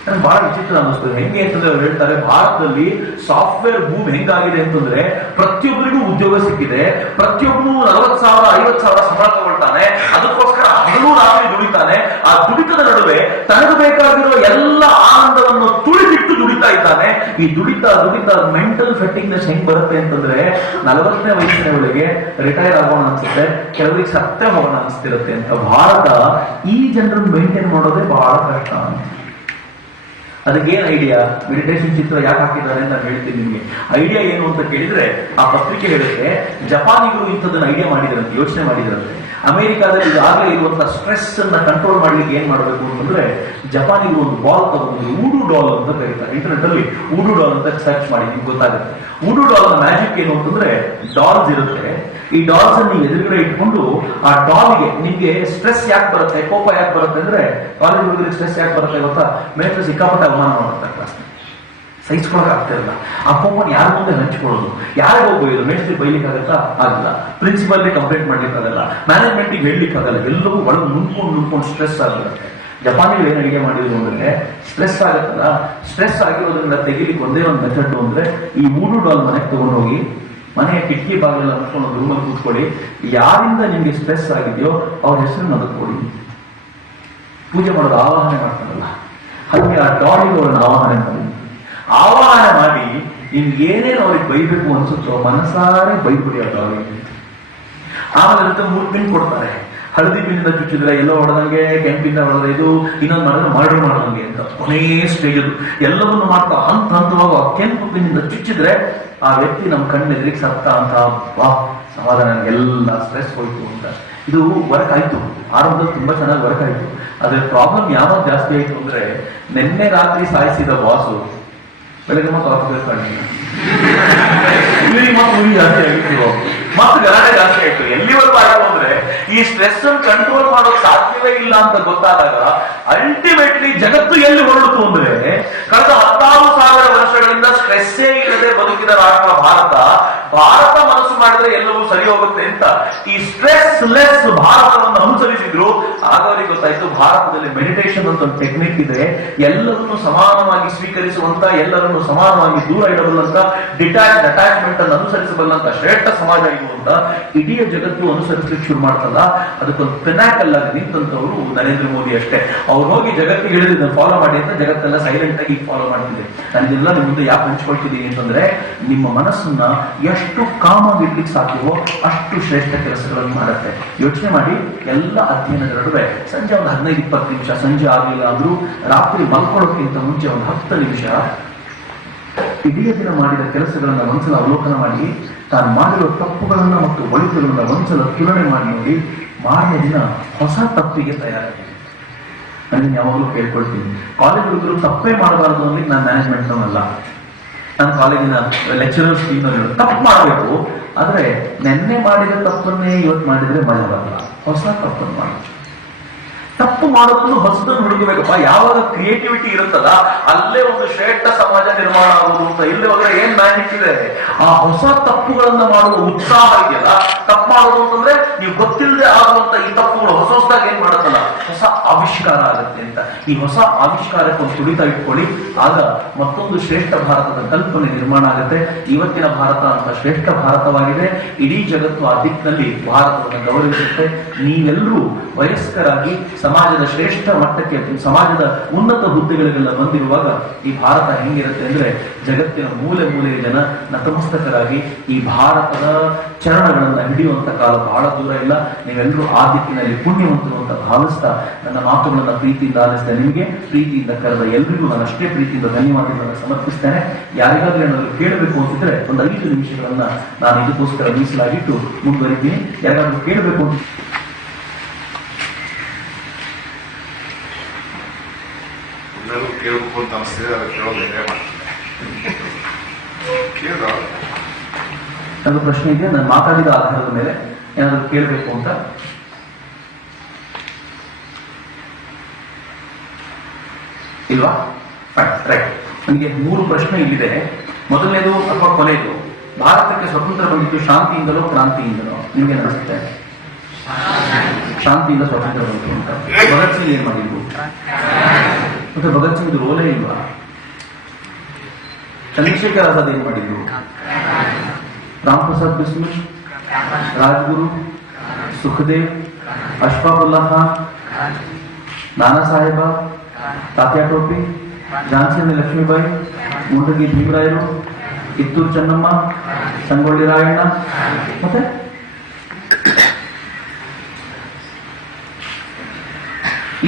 ನನ್ಗೆ ಬಹಳ ವಿಚಿತ್ರ ಅನ್ನಿಸ್ತದೆ. ಹೆಂಗೆ ಅಂತಂದ್ರೆ ಅವ್ರು ಹೇಳ್ತಾರೆ, ಭಾರತದಲ್ಲಿ ಸಾಫ್ಟ್ವೇರ್ ಬೂಮ್ ಹೆಂಗಾಗಿದೆ ಅಂತಂದ್ರೆ ಪ್ರತಿಯೊಬ್ಬರಿಗೂ ಉದ್ಯೋಗ ಸಿಕ್ಕಿದೆ, ಪ್ರತಿಯೊಬ್ಬರು 40,000 50,000 ಸಂಬಳ ತಗೊಳ್ತಾನೆ, ಅದಕ್ಕೋಸ್ಕರ ಹಗಲು ರಾತ್ರಿ ದುಡಿತಾನೆ. ಆ ದುಡಿತದ ನಡುವೆ ತನಗೆ ಬೇಕಾಗಿರೋ ಎಲ್ಲ ಆನಂದವನ್ನು ತುಳಿದಿಟ್ಟು ದುಡಿತಾ ಇದ್ದಾನೆ. ಈ ದುಡಿತಾ ಮೆಂಟಲ್ ಫೆಟ್ಟಿಂಗ್ನೆಸ್ ಹೆಂಗ್ ಬರುತ್ತೆ ಅಂತಂದ್ರೆ 40ನೇ ವಯಸ್ಸಿನ ಒಳಗೆ ರಿಟೈರ್ ಆಗೋಣ ಅನ್ಸುತ್ತೆ, ಕೆಲವರಿಗೆ ಸತ್ಯ ಹೋಗೋಣ ಅನಿಸ್ತಿರುತ್ತೆ ಅಂತ. ಭಾರತ ಈ ಜನರನ್ನು ಮೇಂಟೈನ್ ಮಾಡೋದೇ ಬಹಳ ಕಷ್ಟ. ಅದಕ್ಕೇನು ಐಡಿಯಾ? ಮೆಡಿಟೇಷನ್ ಚಿತ್ರ ಯಾಕೆ ಹಾಕಿದ್ದಾರೆ ಅಂತ ಹೇಳ್ತೀನಿ ನಿಮಗೆ. ಐಡಿಯಾ ಏನು ಅಂತ ಕೇಳಿದ್ರೆ, ಆ ಪತ್ರಿಕೆ ಹೇಳುತ್ತೆ, ಜಪಾನಿಗಳು ಇಂಥದ್ದನ್ನು ಐಡಿಯಾ ಮಾಡಿದ್ರಂತೆ, ಯೋಚನೆ ಮಾಡಿದ್ರಂತೆ. ಅಮೆರಿಕಾದಲ್ಲಿ ಈಗಾಗಲೇ ಇರುವಂತಹ ಸ್ಟ್ರೆಸ್ ಅನ್ನ ಕಂಟ್ರೋಲ್ ಮಾಡ್ಲಿಕ್ಕೆ ಏನ್ ಮಾಡಬೇಕು ಅಂತಂದ್ರೆ, ಜಪಾನಿಗಳು ಒಂದು ಬಾಲ್ ತಗೊಂಡು ಊಡು ಡಾಲ್ ಅಂತ ಕರೀತಾರೆ. ಇಂಟರ್ನೆಟ್ ಅಲ್ಲಿ ಊಡು ಡಾಲ್ ಅಂತ ಸರ್ಚ್ ಮಾಡಿ ನಿಮ್ಗೆ ಗೊತ್ತಾಗುತ್ತೆ. ಊಡು ಡಾಲ್ ಮ್ಯಾಜಿಕ್ ಏನು ಅಂತಂದ್ರೆ, ಡಾಲ್ಸ್ ಇರುತ್ತೆ. ಈ ಡಾಲ್ಸ್ ಅನ್ನು ಎದುರುಗಡೆ ಇಟ್ಕೊಂಡು ಆ ಡಾಲ್ಗೆ ನಿಮ್ಗೆ ಸ್ಟ್ರೆಸ್ ಯಾಕೆ ಬರುತ್ತೆ, ಕೋಪ ಯಾಕೆ ಬರುತ್ತೆ ಅಂದ್ರೆ, ಕಾಲೇಜ್ ಹುಡುಗರಿಗೆ ಸ್ಟ್ರೆಸ್ ಯಾಕೆ ಬರುತ್ತೆ ಗೊತ್ತಾ? ಮೇಟ್ರು ಸಿಕ್ಕಾಪಟ್ಟೆ ಅವಮಾನ ಮಾಡುತ್ತೆ ಕ್ಲಾಸ್, ಸಹಿಸ್ಕೊಳಕ್ ಆಗ್ತಾ ಇಲ್ಲ. ಆ ಕೋಪನ ಯಾರ ಮುಂದೆ ಹಂಚ್ಕೊಳ್ಳೋದು, ಯಾರಿಗೂ ಬೈಯೋದು? ಮೇಸ್ಟ್ರಿಗೆ ಬೈಲಿಕ್ಕಾಗತ್ತಾ? ಆಗಲ್ಲ. ಪ್ರಿನ್ಸಿಪಲ್ಗೆ ಕಂಪ್ಲೇಂಟ್ ಮಾಡ್ಲಿಕ್ಕಾಗಲ್ಲ, ಮ್ಯಾನೇಜ್ಮೆಂಟ್ಗೆ ಹೇಳ್ಲಿಕ್ಕಾಗಲ್ಲ. ಎಲ್ಲವೂ ಒಳಗೆ ನುಂದ್ಕೊಂಡು ಸ್ಟ್ರೆಸ್ ಆಗಿರುತ್ತೆ. ಜಪಾನಿಗಳು ಏನ್ ಅಡಿಗೆ ಮಾಡಿದ್ರು ಅಂದ್ರೆ, ಸ್ಟ್ರೆಸ್ ಆಗತ್ತಲ್ಲ, ಸ್ಟ್ರೆಸ್ ಆಗಿರೋದ್ರಿಂದ ತೆಗಿಲಿಕ್ಕೆ ಒಂದೇ ಒಂದು ಮೆಥಡ್ ಅಂದ್ರೆ, ಈ 3 ಡಾಲ್ ಮನೆಗೆ ತಗೊಂಡು ಹೋಗಿ ಮನೆಯ ಕಿಟಕಿ ಬಾಗಿಲೆಲ್ಲ ಮುಚ್ಕೊಂಡು ರೂಮಲ್ಲಿ ಕೂತ್ಕೊಳ್ಳಿ. ಯಾರಿಂದ ನಿಮ್ಗೆ ಸ್ಟ್ರೆಸ್ ಆಗಿದೆಯೋ ಅವ್ರ ಹೆಸರನ್ನು ಅದಕ್ಕೆ ಕೊಡಿ. ಪೂಜೆ ಮಾಡೋದು ಆವಾಹನೆ ಮಾಡ್ತಾರಲ್ಲ, ಹಾಗೆ ಆ ಡಾಲಿಗೆ ಅವ್ರನ್ನ ಆವಾಹನೆ ಮಾಡಿ ನಿಮ್ಗೆ ಏನೇನು ಅವ್ರಿಗೆ ಬೈಬೇಕು ಅನ್ಸುತ್ತೋ ಮನಸಾರೆ ಬೈಬಿಡಿ ಆ ಡಾಲಿಗೆ. ಆಮೇಲೆ 3 ಪಿನ್ ಕೊಡ್ತಾರೆ. ಹಳದಿ ಪಿನ್ನಿಂದ ಚುಚ್ಚಿದ್ರೆ ಎಲ್ಲೋ ಹೊಡೆದಂಗೆ, ಕೆಂಪಿಂದ ಹೊಡೆದ್ರೆ ಇದು, ಇನ್ನೊಂದು ಮಾಡಿದ್ರೆ ಮರ್ಡರ್ ಮಾಡೋದಂಗೆ ಅಂತ. ಕೊನೇ ಸ್ಟೇಜ್ ಅದು. ಎಲ್ಲವನ್ನು ಮಾಡ್ತಾ ಹಂತವಾಗಿ ಆ ಕೆಂಪು ಪಿನ್ನಿಂದ ಚುಚ್ಚಿದ್ರೆ ಆ ವ್ಯಕ್ತಿ ನಮ್ಮ ಕಣ್ಣೆದುರಿಗೆ ಸತ್ತ ಅಂತ. ಬಾ ಸಮಾಧಾನ, ಎಲ್ಲ ಸ್ಟ್ರೆಸ್ ಹೋಯ್ತು ಅಂತ. ಇದು ವರ್ಕ್ ಆಯ್ತು, ಆರಂಭದಲ್ಲಿ ತುಂಬಾ ಚೆನ್ನಾಗಿ ವರ್ಕ್ ಆಯ್ತು. ಅದ್ರ ಪ್ರಾಬ್ಲಮ್ ಯಾವಾಗ ಜಾಸ್ತಿ ಆಯ್ತು ಅಂದ್ರೆ, ನಿನ್ನೆ ರಾತ್ರಿ ಸಾಯಿಸಿದ ಬಾಸು ಬೆಳಗ್ಗೆ ಮತ್ತೆ ಆಫೀಸರ್ ಕಾಣಿಲ್ಲ, ಮತ್ತೆ ಉರಿ ಜಾಸ್ತಿ ಆಗಿತ್ತು, ಮತ್ತೆ ಗಲಾಟೆ ಜಾಸ್ತಿ ಆಯ್ತು. ಎಲ್ಲಿವರೆಗೂ ಆಯ್ತು ಅಂದ್ರೆ, ಈ ಸ್ಟ್ರೆಸ್ ಅನ್ನು ಕಂಟ್ರೋಲ್ ಮಾಡೋಕ್ ಸಾಧ್ಯವೇ ಇಲ್ಲ ಅಂತ ಗೊತ್ತಾದಾಗ ಅಲ್ಟಿಮೇಟ್ಲಿ ಜಗತ್ತು ಎಲ್ಲಿ ಹೊರಡಿತು ಅಂದ್ರೆ, ಕಳೆದ 16,000 ವರ್ಷಗಳಿಂದ ಸ್ಟ್ರೆಸ್ಸೇ ಇಲ್ಲದೆ ಬದುಕಿದ ರಾಷ್ಟ್ರ ಭಾರತ ಭಾರತ ಮನಸ್ಸು ಮಾಡಿದ್ರೆ ಎಲ್ಲವೂ ಸರಿ ಹೋಗುತ್ತೆ ಅಂತ ಈ ಸ್ಟ್ರೆಸ್ ಲೆಸ್ ಭಾರತವನ್ನು ಅನುಸರಿಸಿದ್ರು. ಆಗ ಅವರಿಗೆ ಗೊತ್ತಾಯ್ತು ಭಾರತದಲ್ಲಿ ಮೆಡಿಟೇಷನ್ ಅಂತ ಒಂದು ಟೆಕ್ನಿಕ್ ಇದೆ, ಎಲ್ಲರನ್ನು ಸಮಾನವಾಗಿ ಸ್ವೀಕರಿಸುವಂತ, ಎಲ್ಲರನ್ನು ಸಮಾನವಾಗಿ ದೂರ ಇಡಬಲ್ಲಂತ, ಅಟ್ಯಾಚ್ಮೆಂಟ್ ಅನ್ನು ಅನುಸರಿಸಬಲ್ಲಂತ ಶ್ರೇಷ್ಠ ಸಮಾಜ ಇದು ಅಂತ ಇಡೀ ಜಗತ್ತು ಅನುಸರಿಸಲಿಕ್ಕೆ ಶುರು ಮಾಡ್ತಲ್ಲ. ಅದಕ್ಕೊಂದು ಪಿನಾಕಲ್ ಆಗಿ ನಿಂತಂತವರು ನರೇಂದ್ರ ಮೋದಿ ಅಷ್ಟೇ. ಅವ್ರು ಹೋಗಿ ಜಗತ್ತಿಗೆ ಹೇಳಿದ ಫಾಲೋ ಮಾಡಿ ಅಂತ ಜಗತ್ತೆಲ್ಲ ಸೈಲೆಂಟ್ ಆಗಿ ಫಾಲೋ ಮಾಡ್ತಿದೆ. ನಾನು ಇದೆಲ್ಲ ನಿಮ್ಮ ಮುಂದೆ ಯಾಕೆ ಹಂಚ್ಕೊಳ್ತಿದ್ದೀನಿ ಅಂತಂದ್ರೆ, ನಿಮ್ಮ ಮನಸ್ಸನ್ನ ಎಷ್ಟು ಕಾಮಾಗಿ ಇಡ್ಲಿಕ್ಕೆ ಸಾಧ್ಯವೋ ಅಷ್ಟು ಶ್ರೇಷ್ಠ ಕೆಲಸಗಳನ್ನು ಮಾಡುತ್ತೆ. ಯೋಚನೆ ಮಾಡಿ, ಎಲ್ಲ ಅಧ್ಯಯನದ ನಡುವೆ ಸಂಜೆ ಒಂದು 15-20 ನಿಮಿಷ, ಸಂಜೆ ಆಗಲಿಲ್ಲ ಅಂದ್ರೂ ರಾತ್ರಿ ಮಲ್ಕೊಳ್ಳೋಕ್ಕಿಂತ ಮುಂಚೆ ಒಂದು 10 ನಿಮಿಷ ಇಡೀ ದಿನ ಮಾಡಿದ ಕೆಲಸಗಳನ್ನ ಒಂದ್ಸಲ ಅವಲೋಕನ ಮಾಡಿ, ತಾನು ಮಾಡಿರೋ ತಪ್ಪುಗಳನ್ನ ಮತ್ತು ಒಳಿತುಗಳನ್ನ ಒಂದ್ಸಲ ತುಲನೆ ಮಾಡಿ ನೋಡಿ, ಮಾರನೇ ದಿನ ಹೊಸ ತಪ್ಪಿಗೆ ತಯಾರಾಗಿದೆ. ನಾನು ಯಾವಾಗಲೂ ಕೇಳ್ಕೊಳ್ತೀನಿ, ಕಾಲೇಜ್ ಹುಡುಗರು ತಪ್ಪೇ ಮಾಡಬಾರದು ಅಂದ್ರೆ ನಾನು ಮ್ಯಾನೇಜ್ಮೆಂಟ್ ಅಲ್ಲ, ನಾನು ಕಾಲೇಜಿನ ಲೆಕ್ಚರರ್ಸ್ ಟೀಮ್ ತಪ್ಪು ಮಾಡಬೇಕು. ಆದ್ರೆ ನೆನ್ನೆ ಮಾಡಿದ ತಪ್ಪನ್ನೇ ಇವತ್ತು ಮಾಡಿದ್ರೆ ಮಜಾ ಬರಲ್ಲ, ಹೊಸ ತಪ್ಪನ್ನು ಮಾಡಿ. ತಪ್ಪು ಮಾಡೋದನ್ನು ಹೊಸದನ್ನು ಹುಡುಕಬೇಕಪ್ಪ. ಯಾವಾಗ ಕ್ರಿಯೇಟಿವಿಟಿ ಇರುತ್ತಲ್ಲ ಅಲ್ಲೇ ಒಂದು ಶ್ರೇಷ್ಠ ಸಮಾಜ ನಿರ್ಮಾಣ ಆಗುವುದು ಅಂತ. ಇಲ್ಲೇ ಹೋದ್ರೆ ಏನ್ ಮ್ಯಾಜಿಕ್ ಇದೆ, ಆ ಹೊಸ ತಪ್ಪುಗಳನ್ನ ಮಾಡುವ ಉತ್ಸಾಹ ಇದೆಯಲ್ಲ. ತಪ್ಪು ಮಾಡೋದು ಅಂತಂದ್ರೆ ನೀವು ಗೊತ್ತಿಲ್ಲದೆ ಆಗುವಂತ ಈ ತಪ್ಪುಗಳು ಹೊಸ ಹೊಸದಾಗಿ ಏನ್ ಮಾಡುತ್ತಲ್ಲ, ಹೊಸ ಆವಿಷ್ಕಾರ ಆಗುತ್ತೆ ಅಂತ. ಈ ಹೊಸ ಆವಿಷ್ಕಾರಕ್ಕೆ ಒಂದು ತುಡಿತಾ ಇಟ್ಕೊಳ್ಳಿ, ಆಗ ಮತ್ತೊಂದು ಶ್ರೇಷ್ಠ ಭಾರತದ ಕಲ್ಪನೆ ನಿರ್ಮಾಣ ಆಗುತ್ತೆ. ಇವತ್ತಿನ ಭಾರತ ಅಂತ ಶ್ರೇಷ್ಠ ಭಾರತವಾಗಿದೆ. ಇಡೀ ಜಗತ್ತು ಆ ದಿಕ್ಕಿನಲ್ಲಿ ಭಾರತವನ್ನು ಗೌರವಿಸುತ್ತೆ. ನೀವೆಲ್ಲರೂ ವಯಸ್ಕರಾಗಿ ಸಮಾಜದ ಶ್ರೇಷ್ಠ ಮಟ್ಟಕ್ಕೆ, ಸಮಾಜದ ಉನ್ನತ ಹುದ್ದೆಗಳಿಗೆಲ್ಲ ಬಂದಿರುವಾಗ ಈ ಭಾರತ ಹೆಂಗಿರುತ್ತೆ ಅಂದ್ರೆ, ಜಗತ್ತಿನ ಮೂಲೆ ಮೂಲೆಯ ಜನ ನತಮಸ್ತಕರಾಗಿ ಈ ಭಾರತದ ಚರಣಗಳನ್ನ ಹಿಡಿಯುವಂತ ಕಾಲ ಬಹಳ ದೂರ ಇಲ್ಲ. ನೀವೆಲ್ಲರೂ ಆ ದಿಕ್ಕಿನಲ್ಲಿ ಪುಣ್ಯವಂತರು ಅಂತ ಭಾವಿಸ್ತಾ ನನ್ನ ಮಾತುಗಳನ್ನ ಪ್ರೀತಿಯಿಂದ ಆಲಿಸ್ತೇನೆ. ನಿಮಗೆ ಪ್ರೀತಿಯಿಂದ ಕರೆದ ಎಲ್ರಿಗೂ ನಾನು ಅಷ್ಟೇ ಪ್ರೀತಿಯಿಂದ ಧನ್ಯವಾದಗಳನ್ನು ಸಮರ್ಪಿಸ್ತೇನೆ. ಯಾರಿಗಾದ್ರೂ ಏನಾದ್ರು ಕೇಳಬೇಕು ಅಂತಿದ್ರೆ ಒಂದು 5 ನಿಮಿಷಗಳನ್ನ ನಾನು ಇದಕ್ಕೋಸ್ಕರ ಮೀಸಲಾಗಿಟ್ಟು ಮುಂದುವರಿತೀನಿ. ಯಾರಿಗಾದ್ರೂ ಕೇಳಬೇಕು ಅಂತ ಕೇಳಬೇಕು ಅಂತ ಅನಿಸ್ತಿದೆ, ಅದಕ್ಕೆ ಕೇಳೋದು ನನ್ನ ಪ್ರಶ್ನೆ ಇದೆ. ನಾನು ಮಾತಾಡಿದ ಆಧಾರದ ಮೇಲೆ ಏನಾದರೂ ಕೇಳಬೇಕು ಅಂತ. ಇಲ್ವಾ? ರೈಟ್. ನನಗೆ 3 ಪ್ರಶ್ನೆ ಇಲ್ಲಿದೆ. ಮೊದಲನೇದು ಅಥವಾ ಕೊನೆಯದು, ಭಾರತಕ್ಕೆ ಸ್ವತಂತ್ರ ಬಂದಿದ್ದು ಶಾಂತಿಯಿಂದಲೋ ಕ್ರಾಂತಿಯಿಂದಲೋ? ನಿಮ್ಗೆ ಅನಿಸುತ್ತೆ ಶಾಂತಿಯಿಂದ ಸ್ವತಂತ್ರ ಬಂತು ಅಂತ. ಭಗತ್ ಸಿಂಗ್ ಏನ್ ಮಾಡಿದ್ರು? ಮತ್ತೆ ಭಗತ್ ಸಿಂಗ್ ರೋಲೇ ಇಲ್ವಾ? ಚಂದ್ರಶೇಖರ್ ಆಜಾದ್ ಏನ್ ಮಾಡಿದ್ರು? ರಾಮ್ ಪ್ರಸಾದ್ ಬಿಸ್ಮಿಲ್, ರಾಜ್ಗುರು, ಸುಖದೇವ್, ಅಶ್ಫಾಕುಲ್ಲಾ ಖಾನ್, ನಾನಾ ಸಾಹೇಬ, ತಾತ್ಯಾ ಟೋಪಿ, ಝಾನ್ಸಿ ಲಕ್ಷ್ಮೀಬಾಯಿ, ಮುಂಡಗಿ ಭೀಮರಾಯರು, ಕಿತ್ತೂರು ಚೆನ್ನಮ್ಮ, ಸಂಗೊಳ್ಳಿ ರಾಯಣ್ಣ. ಮತ್ತೆ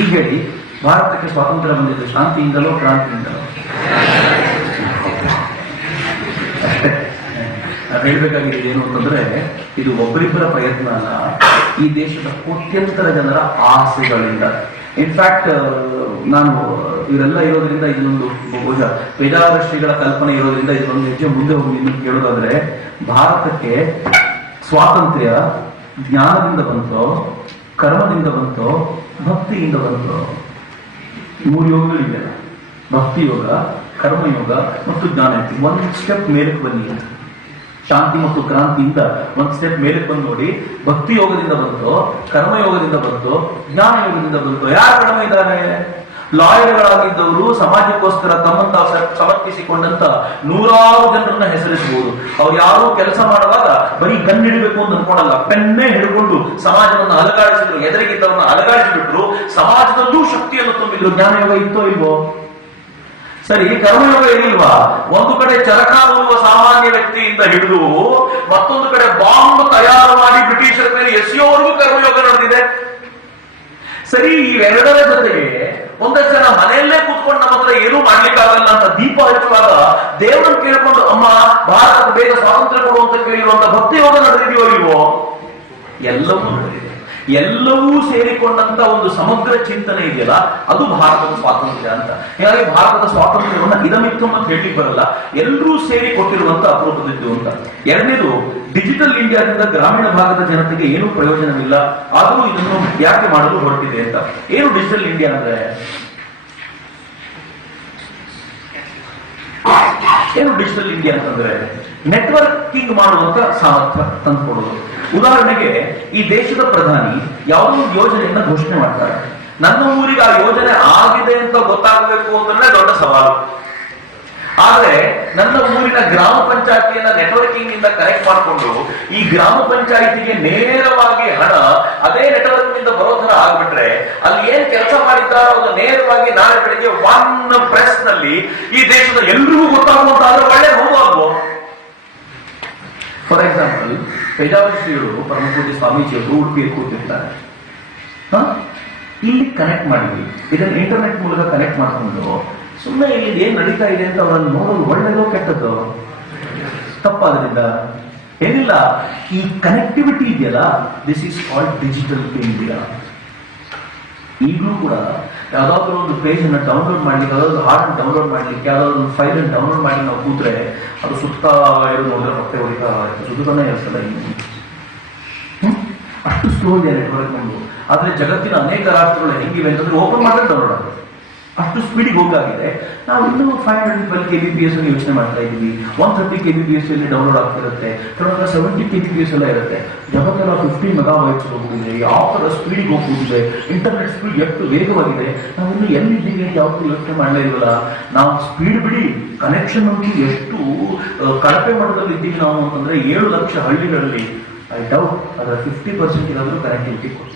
ಈಗ ಹೇಳಿ, ಭಾರತಕ್ಕೆ ಸ್ವಾತಂತ್ರ್ಯ ಬಂದಿದ್ದು ಶಾಂತಿಯಿಂದಲೋ ಕ್ರಾಂತಿಯಿಂದಲೋ? ಅಷ್ಟೇ. ನಾನು ಹೇಳ್ಬೇಕಾಗಿದೆ ಏನು ಅಂತಂದ್ರೆ, ಇದು ಒಬ್ಬರಿಬ್ಬರ ಪ್ರಯತ್ನ ಅಲ್ಲ, ಈ ದೇಶದ ಕೋಟ್ಯಂತರ ಜನರ ಆಸೆಗಳಿಂದ. ಇನ್ಫ್ಯಾಕ್ಟ್ ನಾನು ಇವರೆಲ್ಲ ಇರೋದ್ರಿಂದ ಇದೊಂದು ಬಹುಶಃ ಪೇಜಾವರ ಶ್ರೀಗಳ ಕಲ್ಪನೆ ಇರೋದ್ರಿಂದ ಇದೊಂದು ಹೆಜ್ಜೆ ಮುಂದೆ ಹೋಗಿ ಇನ್ನು ಕೇಳೋದಾದ್ರೆ, ಭಾರತಕ್ಕೆ ಸ್ವಾತಂತ್ರ್ಯ ಜ್ಞಾನದಿಂದ ಬಂತೋ, ಕರ್ಮದಿಂದ ಬಂತೋ, ಭಕ್ತಿಯಿಂದ ಬಂತೋ? 3 ಯೋಗಗಳಿವೆಯಲ್ಲ, ಭಕ್ತಿ ಯೋಗ, ಕರ್ಮಯೋಗ ಮತ್ತು ಜ್ಞಾನಯೋಗ. ಒಂದು ಸ್ಟೆಪ್ ಮೇಲಕ್ಕೆ ಬನ್ನಿ. ಶಾಂತಿ ಮತ್ತು ಕ್ರಾಂತಿಯಿಂದ ಒಂದು ಸ್ಟೆಪ್ ಮೇಲಕ್ಕೆ ಬಂದು ನೋಡಿ. ಭಕ್ತಿ ಯೋಗದಿಂದ ಬಂತು, ಕರ್ಮಯೋಗದಿಂದ ಬಂತು, ಜ್ಞಾನ ಯೋಗದಿಂದ ಬಂತು. ಯಾರು ಕಡಿಮೆ ಇದ್ದಾರೆ? ಲಾಯರ್ಗಳಾಗಿದ್ದವರು, ಸಮಾಜಕ್ಕೋಸ್ಕರ ತಮ್ಮಂತ ಸಮರ್ಪಿಸಿಕೊಂಡಂತ 100 ಜನರನ್ನ ಹೆಸರಿಸಬಹುದು. ಅವ್ರು ಯಾರು ಕೆಲಸ ಮಾಡುವಾಗ ಬರೀ ಹಿಡಿಬೇಕು ಅಂತ ಅನ್ಕೊಳಲ್ಲ, ಪೆನ್ನೇ ಹಿಡ್ಕೊಂಡು ಸಮಾಜವನ್ನು ಅಲಗಾಡಿಸಿದ್ರು, ಎದುರಿಗಿದ್ದವನ್ನ ಅಲಗಾಡಿಸಿಬಿಟ್ರು, ಸಮಾಜದಲ್ಲೂ ಶಕ್ತಿಯನ್ನು ತುಂಬಿದ್ರು. ಜ್ಞಾನಯೋಗ ಇತ್ತೋ ಇಲ್ವೋ? ಸರಿ, ಕರ್ಮಯೋಗ ಏನಿಲ್ವಾ? ಒಂದು ಕಡೆ ಚರಕ ನೂರುವ ಸಾಮಾನ್ಯ ವ್ಯಕ್ತಿಯಿಂದ ಹಿಡಿದು ಮತ್ತೊಂದು ಕಡೆ ಬಾಂಬ್ ತಯಾರು ಮಾಡಿ ಬ್ರಿಟಿಷರ ಮೇಲೆ ಎಸೆಯೋವರೆಗೂ ಕರ್ಮಯೋಗ ನಡೆದಿದೆ. ಸರಿ, ಇವೆರಡರ ಜೊತೆಗೆ ಒಂದಷ್ಟು ಜನ ಮನೆಯಲ್ಲೇ ಕೂತ್ಕೊಂಡು ನಮ್ಮ ಹತ್ರ ಏನೂ ಮಾಡ್ಲಿಕ್ಕಾಗಲ್ಲ ಅಂತ ದೀಪ ಹಚ್ಚುವಾಗ ದೇವರನ್ನು ಕೇಳ್ಕೊಂಡು ಅಮ್ಮ ಭಾರತಕ್ಕೆ ಬೇಗ ಸ್ವಾತಂತ್ರ್ಯ ಕೊಡುವಂತ ಕೇಳಿರುವಂತ ಭಕ್ತಿ ಯೋಗ ನಡೆದಿದೆಯೋ ಇಲ್ವೋ? ಎಲ್ಲವೂ ನಡೆದಿದೆ. ಎಲ್ಲವೂ ಸೇರಿಕೊಂಡಂತ ಒಂದು ಸಮಗ್ರ ಚಿಂತನೆ ಇದೆಯಲ್ಲ, ಅದು ಭಾರತದ ಸ್ವಾತಂತ್ರ್ಯ ಅಂತ. ಹೀಗಾಗಿ ಭಾರತದ ಸ್ವಾತಂತ್ರ್ಯವನ್ನ ಇದಮಿತ್ತು ಅಂತ ಹೇಳಿ ಬರಲ್ಲ, ಎಲ್ಲರೂ ಸೇರಿ ಕೊಟ್ಟಿರುವಂತ ಅಪರೂಪದಿದ್ದು ಅಂತ. ಎರಡನೇದು, ಡಿಜಿಟಲ್ ಇಂಡಿಯಾದಿಂದ ಗ್ರಾಮೀಣ ಭಾಗದ ಜನತೆಗೆ ಏನೂ ಪ್ರಯೋಜನವಿಲ್ಲ, ಆದರೂ ಇದನ್ನು ಯಾಕೆ ಮಾಡಲು ಹೊರಟಿದೆ ಅಂತ. ಏನು ಡಿಜಿಟಲ್ ಇಂಡಿಯಾ ಅಂದ್ರೆ? ಏನು ಡಿಜಿಟಲ್ ಇಂಡಿಯಾ ಅಂತಂದ್ರೆ ನೆಟ್ವರ್ಕಿಂಗ್ ಮಾಡುವಂತ ಸಾಮರ್ಥ್ಯ ತಂದುಕೊಡೋದು. ಉದಾಹರಣೆಗೆ ಈ ದೇಶದ ಪ್ರಧಾನಿ ಯಾವುದೋ ಒಂದು ಯೋಜನೆಯನ್ನ ಘೋಷಣೆ ಮಾಡ್ತಾರೆ. ನನ್ನ ಊರಿಗೆ ಆ ಯೋಜನೆ ಆಗಿದೆ ಅಂತ ಗೊತ್ತಾಗಬೇಕು ಅಂದ್ರೆ ದೊಡ್ಡ ಸವಾಲು. ಆದ್ರೆ ನನ್ನ ಊರಿನ ಗ್ರಾಮ ಪಂಚಾಯತಿಯನ್ನ ನೆಟ್ವರ್ಕಿಂಗ್ ಇಂದ ಕನೆಕ್ಟ್ ಮಾಡಿಕೊಂಡು ಈ ಗ್ರಾಮ ಪಂಚಾಯತಿಗೆ ನೇರವಾಗಿ ಹಣ ಅದೇ ನೆಟ್ವರ್ಕ್ ನಿಂದ ಬರೋ ತರ ಆಗ್ಬಿಟ್ರೆ ಅಲ್ಲಿ ಏನ್ ಕೆಲಸ ಮಾಡಿದ್ದಾರೋ ಅದು ನೇರವಾಗಿ ನಾಳೆ ಬೆಳಿಗ್ಗೆ ಒನ್ ಪ್ರೆಸ್ ನಲ್ಲಿ ಈ ದೇಶದ ಎಲ್ರಿಗೂ ಗೊತ್ತಾಗುವಂತ ಆದ್ರೆ ಒಳ್ಳೆ ಹೋಗುವ. ಫಾರ್ ಎಕ್ಸಾಂಪಲ್, ಪೇಜಾವರ ಶ್ರೀಗಳು ಪರಮಪೂಜ್ಯ ಸ್ವಾಮೀಜಿಯವರು ಉಡುಪಿಯಲ್ಲಿ ಕೂತಿರ್ತಾರೆ. ಇಲ್ಲಿ ಕನೆಕ್ಟ್ ಮಾಡಿದ್ವಿ, ಇದನ್ನ ಇಂಟರ್ನೆಟ್ ಮೂಲಕ ಕನೆಕ್ಟ್ ಮಾಡಿಕೊಂಡು ಸುಮ್ಮನೆ ಇಲ್ಲಿ ಏನ್ ನಡೀತಾ ಇದೆ ಅಂತ ಅವರನ್ನು ನೋಡೋದು ಒಳ್ಳೆಯದೋ ಕೆಟ್ಟದ್ದು ತಪ್ಪಾದ್ರಿಂದ ಏನಿಲ್ಲ. ಈ ಕನೆಕ್ಟಿವಿಟಿ ಇದೆಯಲ್ಲ, this is called digital India. ಈಗಲೂ ಕೂಡ ಯಾವ್ದಾದ್ರು ಒಂದು ಪೇಜ್ ಅನ್ನ ಡೌನ್ಲೋಡ್ ಮಾಡ್ಲಿಕ್ಕೆ, ಯಾವ್ದಾದ್ರು ಹಾರ್ಡ್ ಡೌನ್ಲೋಡ್ ಮಾಡ್ಲಿಕ್ಕೆ, ಯಾವ್ದಾದ್ರು ಒಂದು ಫೈಲ್ ಅನ್ನು ಡೌನ್ಲೋಡ್ ಮಾಡಿ ನಾವು ಕೂತ್ರೆ ಅದು ಸುತ್ತಾ ಇರೋದು ನೋಡಿದ್ರೆ ಮತ್ತೆ ಹೊಡಿತಾ ಸುತ್ತನೇ ಇರ್ತಲ್ಲ. ಅಷ್ಟು ಸ್ಲೋ ಇದೆ ನೆಟ್ವರ್ಕ್ ನಮ್ದು. ಆದ್ರೆ ಜಗತ್ತಿನ ಅನೇಕ ರಾಷ್ಟ್ರಗಳು ಹೆಂಗಿವೆ ಅಂತಂದ್ರೆ ಓಪನ್ ಮಾಡಿದ್ರೆ ಡೌನ್ಲೋಡ್ ಆಗುತ್ತೆ, ಅಷ್ಟು ಸ್ಪೀಡಿಗೆ ಹೋಗಾಗಿದೆ. ನಾವು ಇನ್ನೂ 512 kbps ಅನ್ನು ಯೋಚನೆ ಮಾಡ್ತಾ ಇದ್ದೀವಿ. 130 kbps ಅಲ್ಲಿ ಡೌನ್ಲೋಡ್ ಆಗ್ತಿರುತ್ತೆ, ಕೆಲವೊಂದು 70 kbps ಎಲ್ಲ ಇರುತ್ತೆ. ಜಗತ್ತೆಲ್ಲ 50 ಮೆಗಾಬೈಟ್ಸ್ ಹೋಗ್ಬಿಟ್ಟಿದೆ. ಯಾವ ತರ ಸ್ಪೀಡಿಗೆ ಹೋಗ್ಬಿಟ್ಟಿದೆ, ಇಂಟರ್ನೆಟ್ ಸ್ಪೀಡ್ ಎಷ್ಟು ವೇಗವಾಗಿದೆ. ನಾವು ಇನ್ನು ಎಲ್ಲಿದ್ದೀವಿ ಅಂತ ಯಾವತ್ತೂ ಯೋಚನೆ ಮಾಡಲೇ ಇರಲ್ಲ. ನಾವು ಸ್ಪೀಡ್ ಬಿಡಿ, ಕನೆಕ್ಷನ್ ಅಂತೂ ಎಷ್ಟು ಕಳಪೆ ಮಟ್ಟದಲ್ಲಿ ಇದ್ದೀವಿ ನಾವು ಅಂತಂದ್ರೆ 7 ಲಕ್ಷ ಹಳ್ಳಿಗಳಲ್ಲಿ ಐ ಡೌಟ್ ಅದರ 50% ಏನಾದರೂ ಕನೆಕ್ಟಿವಿಟಿ ಕೊಡ್ತೀವಿ.